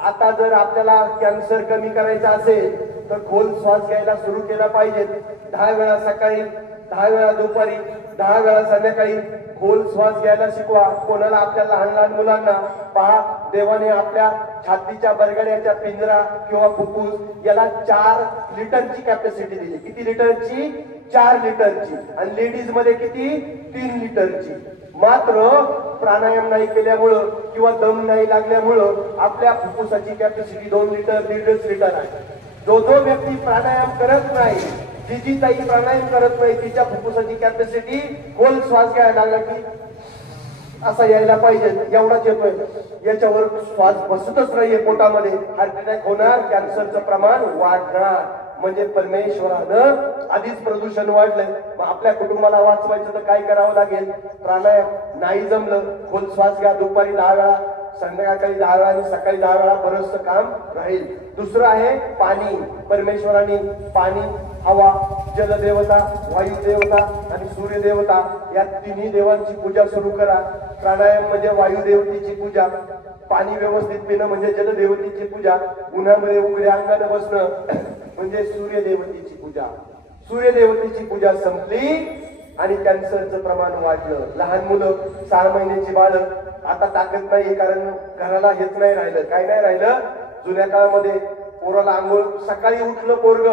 आता जर आपल्याला कॅन्सर कमी करायचा असेल तर खोल श्वास घ्यायला सुरू केला पाहिजे. 10 वेळा सकाळी, 10 वेळा दुपारी, 10 वेळा संध्याकाळी खोल श्वास घ्यायला शिकवा. कोणाला? आपल्या लहान लहान मुलांना. पहा, देवाने आपल्या छातीच्या बरगड्याच्या पिंजरा किंवा फुफ्फुस याला 4 लिटरची कॅपॅसिटी दिली. किती लिटरची? 4 लिटरची. आणि लेडीज मध्ये किती? 3 लिटरची. मात्र प्राणायाम नाही केल्यामुळं किंवा दम नाही लागल्यामुळं आपल्या फुफ्फुसाची कॅपॅसिटी 2 लिटर, 1.5 लिटर आहे. जो व्यक्ती प्राणायाम करत नाही, जी ताई प्राणायाम करत नाही, तिच्या फुफ्फुसाची कॅपॅसिटी खोल श्वास घ्यायला लागला की असा यायला पाहिजे, एवढाच येतोय. याच्यावर श्वास बसतच नाहीये पोटामध्ये. हार्ट अटॅक होणार, कॅन्सरचं प्रमाण वाढणार. म्हणजे परमेश्वरानं आधीच प्रदूषण वाढलंय. मग आपल्या कुटुंबाला वाचवायचं तर काय करावं लागेल? प्राणायाम. नाही जमलं, खोल श्वास घ्या. दुपारी 10 वेळा, संध्याकाळी 10 वेळा आणि सकाळी 10 वेळा. बरंचसं काम राहील. दुसरं आहे पाणी. परमेश्वराने पाणी, हवा, जलदेवता, वायुदेवता आणि सूर्यदेवता या तिन्ही देवांची पूजा सुरू करा. प्राणायाम म्हणजे वायुदेवतेची पूजा, पाणी व्यवस्थित पिणं म्हणजे जलदेवतेची पूजा, उन्हामध्ये उघड्या अंगाने बसणं म्हणजे सूर्यदेवतेची पूजा. सूर्यदेवतेची पूजा संपली आणि कॅन्सरचं प्रमाण वाढलं. लहान मुलं, 6 महिन्याची बाळं आता ताकद नाही, कारण घराला हेच नाही राहिलं. काय नाही राहिलं? जुन्या काळामध्ये पोराला आंघोळ, सकाळी उठलं पोरग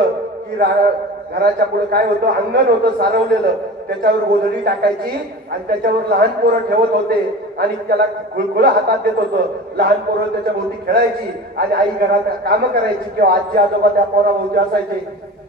की घराच्या पुढे काय होतं? अंगण होतं सारवलेलं. त्याच्यावर गोधडी टाकायची आणि त्याच्यावर लहान पोरं ठेवत होते आणि त्याला खुळखुळं हातात देत होतं. लहान पोरं त्याच्या भोवती खेळायची आणि आई घरात कामं करायची किंवा आजी आजोबा त्या पोराभोवती असायचे.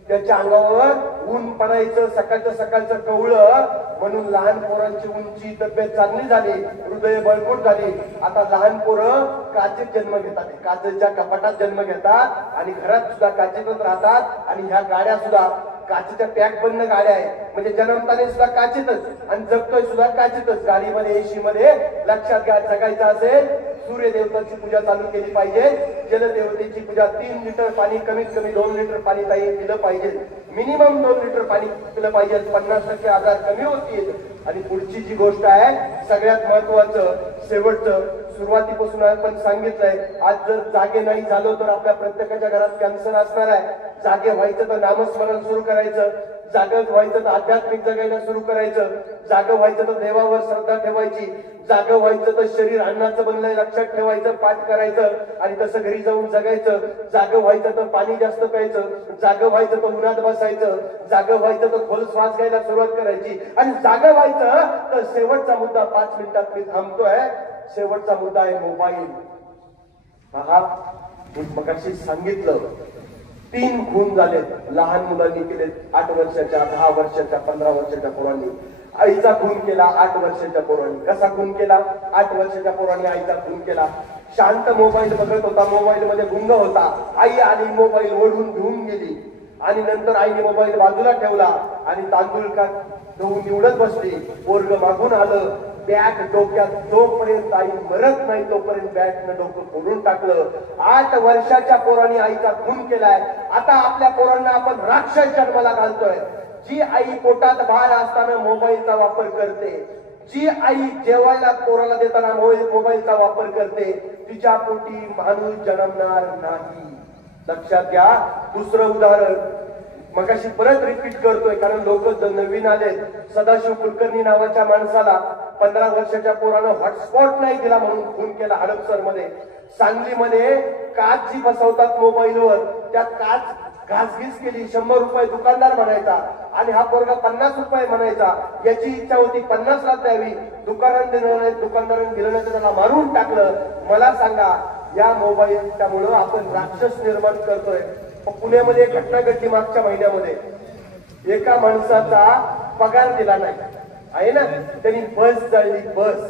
त्याच्या अंगावर ऊन पडायचं, सकाळचं कवळं. म्हणून लहान पोरांची उंची, तब्येत चांगली झाली, हृदय बळकट झाली. आता लहान पोरं काचेत जन्म घेतात, काचेच्या कपाटात जन्म घेतात आणि घरात सुद्धा काचेतच राहतात. आणि ह्या गाड्या सुद्धा काचेच्या पॅक बंद गाड्या आहेत. म्हणजे जन्मताने सुद्धा काचेतच आणि जगतोय सुद्धा काचेतच. गाडीमध्ये, एसी मध्ये. लक्षात घ्या, जगायचं असेल सूर्यदेवताची पूजा चालू केली पाहिजे. जलदेवतेची पूजा. 3 लिटर पाणी, कमीत कमी 2 लिटर पाणी ताई पिलं पाहिजे. मिनिमम 2 लिटर पाणी पिलं पाहिजे, 50% आजार कमी होतील. आणि पुढची जी गोष्ट आहे सगळ्यात महत्वाचं शेवटचं, सुरुवातीपासून आपण सांगितलंय, आज जर जागे नाही झालो तर आपल्या प्रत्येकाच्या घरात कॅन्सर असणार आहे. जागे व्हायचं तर नामस्मरण सुरू करायचं, जागं व्हायचं तर आध्यात्मिक जगायला सुरू करायचं, जागं व्हायचं तर देवावर श्रद्धा ठेवायची, जागं व्हायचं तर शरीर अन्नाचं बनलंय लक्षात ठेवायचं, पाठ करायचं आणि तसं घरी जाऊन जगायचं. जागं व्हायचं तर पाणी जास्त प्यायचं, जागं व्हायचं तर उन्हात बसायचं, जागं व्हायचं तर खोल श्वास घ्यायला सुरुवात करायची. आणि जागं व्हायचं तर शेवटचा मुद्दा 5 मिनिटात मी थांबतोय, शेवटचा मुद्दा आहे मोबाईल. पहा, मी मगाशी सांगितलं 3 खून झालेत, लहान मुलांनी केलेत, 8 वर्षाच्या, 10 वर्षाच्या, 15 वर्षाच्या पोरांनी. आईचा खून केला 8 वर्षाच्या पोरांनी. कसा खून केला? 8 वर्षाच्या पोरांनी आईचा खून केला. शांत मोबाईल बघत होता, मोबाईल मध्ये गुंग होता, आई आली, मोबाईल ओढून घेऊन गेली आणि नंतर आईने मोबाईल बाजूला ठेवला आणि तांदूळ का गहू निवडत बसली. पोरग मागून आलं, बॅट डोक्यात, जोपर्यंत आई मरत नाही तोपर्यंत बॅटनं डोकं फोडून टाकलं. 8 वर्षाच्या पोरांनी आईचा खून केलाय. आता आपल्या पोरांना आपण राक्षस जन्माला घालतोय. जी आई पोटात बाळ असताना मोबाईलचा वापर करते, जी आई जेवायला पोराला देताना मोबाईलचा वापर करते, तिच्या पोटी माणूस जन्मणार नाही. लक्षात घ्या. दुसरं उदाहरण मगाशी परत रिपीट करतोय कारण लोक नवीन आले. सदाशिव कुलकर्णी नावाच्या माणसाला 15 वर्षाच्या पोरानं हॉटस्पॉट नाही दिला म्हणून खून केला हडपसर मध्ये. सांगलीमध्ये काच जी बसवतात मोबाईलवर, त्या काच घासघीस केली. 100 रुपये दुकानदार म्हणायचा आणि हा पोरगा 50 रुपये म्हणायचा. याची इच्छा होती 50 लाख द्यावी, दुकानदारांनी दिलं नाही तर त्याला मारून टाकलं. मला सांगा, या मोबाईलच्यामुळं आपण राक्षस निर्माण करतोय. पुण्यामध्ये एक घटना घडली मागच्या महिन्यामध्ये. एका माणसाचा पगार दिला नाही आहे ना, त्यांनी बस जाळली. बस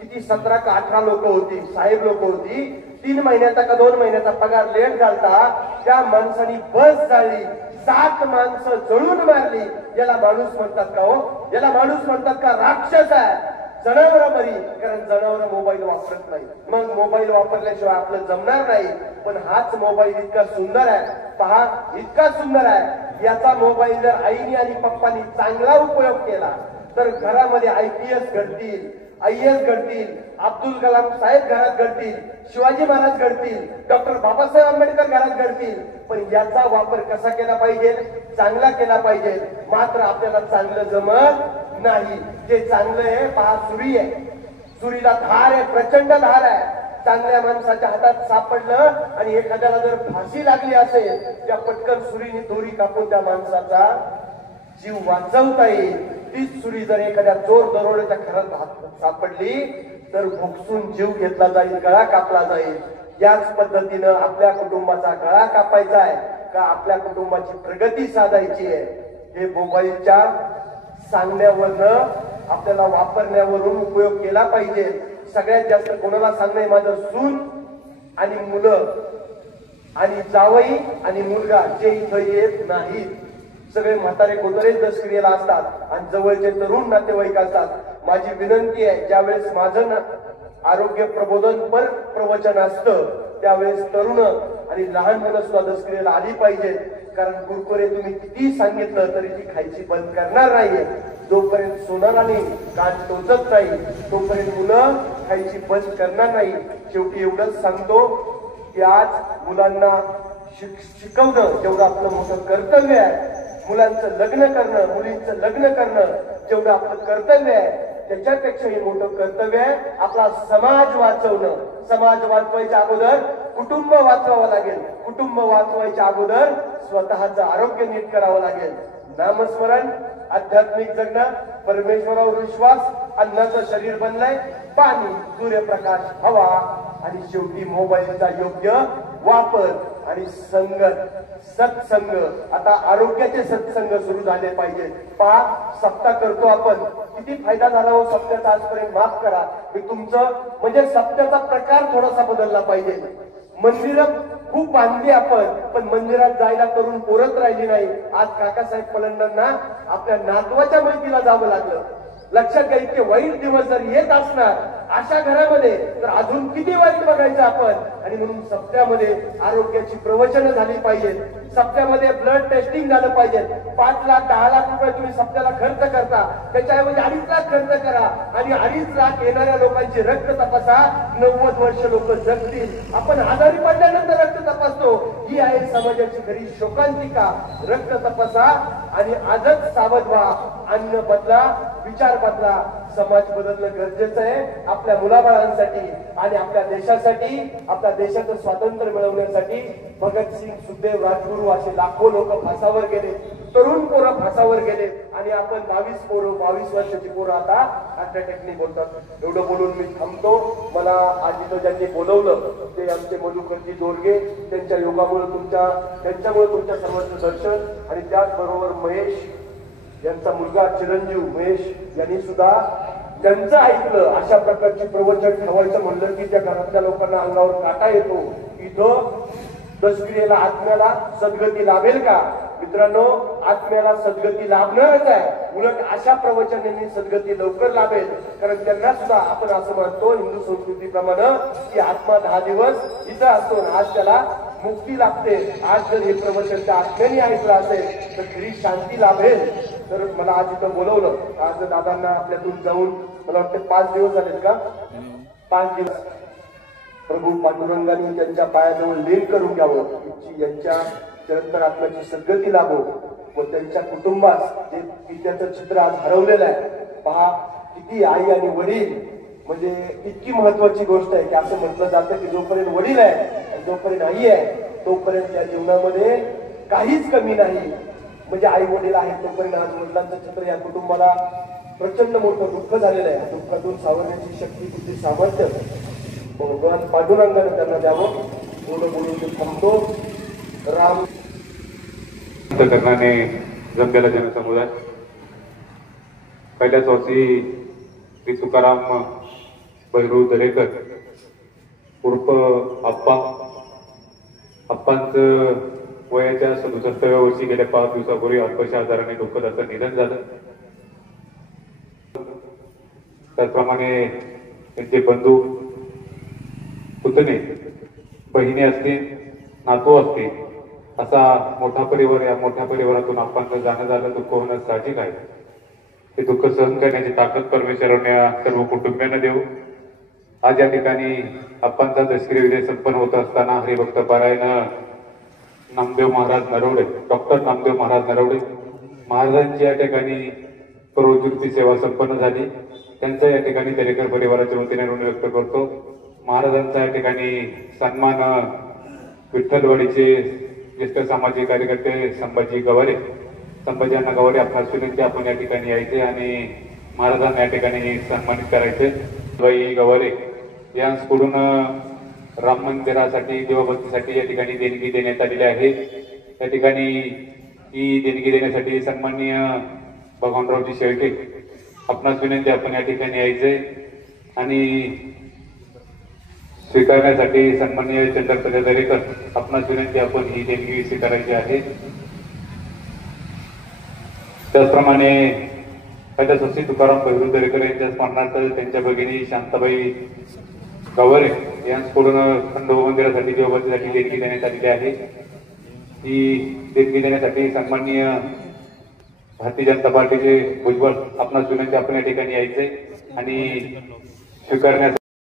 किती 17 का 18 लोक होती, साहेब लोक होती. 3 महिन्याचा का 2 महिन्याचा पगार लेट झालता. त्या माणसानी बस जाळली, 7 माणसं जळून मारली. याला माणूस म्हणतात का? हो, याला माणूस म्हणतात का? राक्षस आहे, जनावर बरी. कारण जनावर मोबाईल वापरत नाही, मग मोबाईल वापरल्याशिवाय आपलं जमणार नाही. पण हाच मोबाईल इतका सुंदर आहे, पहा, इतका सुंदर आहे. याचा मोबाईल जर आईने आणि पप्पांनी चांगला उपयोग केला तर घरामध्ये IPS घडतील, IAS घडतील, अब्दुल कलाम साहेब घरात घडतील, शिवाजी महाराज घडतील, डॉक्टर बाबासाहेब आंबेडकर घरात घडतील. पण याचा वापर कसा केला पाहिजे? चांगला केला पाहिजे. मात्र आपल्याला चांगलं जमत नाही. जे चांगलं आहे, पहा, सुरी आहे, सुरीला धार आहे, प्रचंड धार आहे. चांगल्या माणसाच्या हातात सापडलं आणि एखाद्याला जर फाशी लागली असेल, त्या पटकन सुरीने दोरी कापून त्या माणसाचा जीव वाचवता येईल. तीच सुरी जर एखाद्या चोर दरोड्याच्या घरात सापडली तर भोगसून जीव घेतला जाईल, गळा कापला जाईल. याच पद्धतीनं आपल्या कुटुंबाचा गळा कापायचा आहे का आपल्या कुटुंबाची प्रगती साधायची आहे? हे मोबाईलच्या सांगण्यावरनं, आपल्याला वापरण्यावरून उपयोग केला पाहिजे. सगळ्यात जास्त कोणाला सांगणं? माझं सून आणि मुलं आणि जावई आणि मुलगा जे इथं येत नाहीत. सगळे म्हातारे कोतरे दशक्रियेला असतात आणि जवळचे तरुण नातेवाईक असतात. माझी विनंती आहे, ज्यावेळेस माझं आरोग्य प्रबोधन पर प्रवचन असतं त्यावेळेस तरुण आणि लहान मुलं सुद्धा दशक्रियेला आली पाहिजेत. कारण कुरकुरे तुम्ही किती सांगितलं तरी ती खायची बंद करणार नाहीये. जोपर्यंत सोनाराने कान टोचत नाही तोपर्यंत मुलं खायची बंद करणार नाही. शेवटी एवढंच सांगतो की आज मुलांना शिकवणं जेवढं आपलं मोठं कर्तव्य आहे, मुलांचं लग्न करणं, मुलींचं लग्न करणं जेवढं आपलं कर्तव्य आहे, त्याच्यापेक्षाही मोठं कर्तव्य आहे आपला समाज वाचवणं. समाज वाचवायच्या अगोदर कुटुंब वाचवावं लागेल, कुटुंब वाचवायच्या अगोदर स्वतःचं आरोग्य नीट करावं लागेल. नामस्मरण, आध्यात्मिक जगणं, परमेश्वरावर विश्वास, अन्नाचं शरीर बनलंय, पाणी, सूर्यप्रकाश, हवा आणि शेवटी मोबाईलचा योग्य वापर आणि संगत, सत्संग. आता आरोग्याचे सत्संग सुरू झाले पाहिजे. पहा, सप्ताह करतो आपण, किती फायदा झाला हो सप्त्याचा आजपर्यंत. माफ करा, मी तुमचं म्हणजे सप्त्याचा प्रकार थोडासा बदलला पाहिजे. मंदिरं खूप बांधली आपण, पण मंदिरात जायला तरुण पोरत राहिली नाही. आज काकासाहेब पलंडांना आपल्या नातवाच्या मैत्रीला जावं लागलं. लक्षात घ्या, इतके वाईट दिवस जर येत असणार अशा घरामध्ये तर अजून किती वाईट बघायचं आपण. आणि म्हणून सप्त्यामध्ये आरोग्याची प्रवचनं झाली पाहिजेत, सप्त्यामध्ये ब्लड टेस्टिंग झालं पाहिजे. 5 लाख 10 लाख रुपये तुम्ही सप्त्याला खर्च करता, त्याच्याऐवजी 2.5 लाख खर्च करा आणि 2.5 लाख येणाऱ्या लोकांची रक्त तपासा. 90 वर्ष लोक जगतील. आपण आजारी पडल्यानंतर रक्त तपासतो, ही आहे समाजाची खरी शोकांतिका. रक्त तपासा आणि आजच सावध व्हा. अन्न बदला, विचार बदला. समाज बदलणं गरजेचं आहे आपल्या मुलाबाळांसाठी आणि आपल्या देशासाठी. आपल्या देशाचं स्वातंत्र्य मिळवण्यासाठी भगतसिंग, सुखदेव, राजगुरू असे लाखो लोक फासावर गेले, तरुण पोरं फासावर गेले आणि आपण 22 वर्षाची पोरं आता हार्ट अटॅकने बोलतात. एवढं बोलून मी थांबतो. मला आज इथं ज्यांनी बोलवलं ते आमचे मधुकरजी दोरगे, त्यांच्या योगामुळे त्यांच्यामुळे तुमच्या सर्वांचं दर्शन. आणि त्याचबरोबर महेश यांचा मुलगा चिरंजीव महेश यांनी सुद्धा त्यांचं ऐकलं. अशा प्रकारची प्रवचन ठेवायचं म्हणलं की त्या घरातल्या लोकांना अंगावर काटा येतो. इथं दसक्रियेला आत्म्याला सद्गती लाभेल का? मित्रांनो, आत्म्याला सद्गती लाभणारच आहे. उलट अशा प्रवचनांनी सद्गती लवकर लाभेल. कारण त्यांना सुद्धा आपण असं म्हणतो हिंदू संस्कृतीप्रमाणे की आत्मा 10 दिवस इथं असतो, आज त्याला मुक्ती लागते. आज जर हे प्रवचन त्या आत्म्याने ऐकलं असेल तर खरी शांती लाभेल. तर मला आज इथं बोलवलं. आज दादांना आपल्यातून जाऊन मला वाटतं 5 दिवस झालेत का? 5 दिवस प्रभू पांडुरंगाने त्यांच्या पायाजवळ लीन करून घ्यावं, यांच्या चिरंतन आत्म्याची सद्गती लाभो व त्यांच्या कुटुंबास जे पित्याचं चित्र आज हरवलेलं आहे. पहा किती आई आणि वडील म्हणजे इतकी महत्वाची गोष्ट आहे की असं म्हटलं जातं की जोपर्यंत वडील आहे आणि जोपर्यंत आई आहे तोपर्यंत त्या जीवनामध्ये काहीच कमी नाही. म्हणजे आई वडील आहेत तोपर्यंत आज वडिलांचं चित्र या कुटुंबाला प्रचंड मोठं दुःख झालेलं आहे. दुःखातून सावरण्याची शक्ती, बुद्धी, सामर्थ्य भगवान पांडुरंगाने त्यांना द्यावं. बोलून ते थांबतो. राम करण्याने जमलेला जनसमुदाय पहिल्याच वर्षी श्री तुकाराम बहिरू दरेकर उर्फ आप्पांचं वयाच्या 67व्या वर्षी गेल्या 5 दिवसापूर्वी अल्पशा आजाराने दुःखद असं निधन झालं. त्याचप्रमाणे त्यांचे बंधू, पुतणे, बहिणी असतील, नातू असतील, असा मोठा परिवार. या मोठ्या परिवारातून आप्पांचं जाणं झालं, दुःख होणं साहजिक आहे. ते दुःख सहन करण्याची ताकद परमेश्वराने या सर्व कुटुंबियांना देऊ. आज या ठिकाणी आप्पांचा दशकरी विजय संपन्न होत असताना हरिभक्त पारायण नामदेव महाराज नरवडे, डॉक्टर नामदेव महाराज नरवडे महाराजांची या ठिकाणी करोडूची सेवा संपन्न झाली. त्यांचा या ठिकाणी दरेकर परिवाराच्या वतीने ऋण व्यक्त करतो. महाराजांचा या ठिकाणी सन्मान विठ्ठलवाडीचे ज्येष्ठ सामाजिक कार्यकर्ते संभाजी अण्णा गवारे आपणास विनंती आपण या ठिकाणी यायचे आणि महाराजांना या ठिकाणी सन्मानित करायचे. बाई गवारे यांकडून राम मंदिरासाठी, देवभक्तीसाठी या ठिकाणी देणगी देण्यात आलेली आहे. या ठिकाणी ही देणगी देण्यासाठी सन्माननीय भगवानरावजी शेळके आपणास विनंती आपण या ठिकाणी यायचे आणि स्वीकारण्यासाठी सन्माननीय चंद्रप्रसाद दरेकर आपणास विनंती आपण ही देणगी स्वीकारायची आहे. त्याचप्रमाणे पहिल्या श्री तुकाराम बहिरू दरेकर यांच्या स्मरणार्थ त्यांच्या भगिनी शांताबाई गवारे यांच्याकडून खंडोबा मंदिरासाठी, देवभक्तीसाठी देणगी देण्यात आलेली आहे. ही देणगी देण्यासाठी सन्माननीय भारतीय जनता पार्टीचे भुजबळ आपणास विनंती आपण या ठिकाणी यायचे आणि स्वीकारण्यासाठी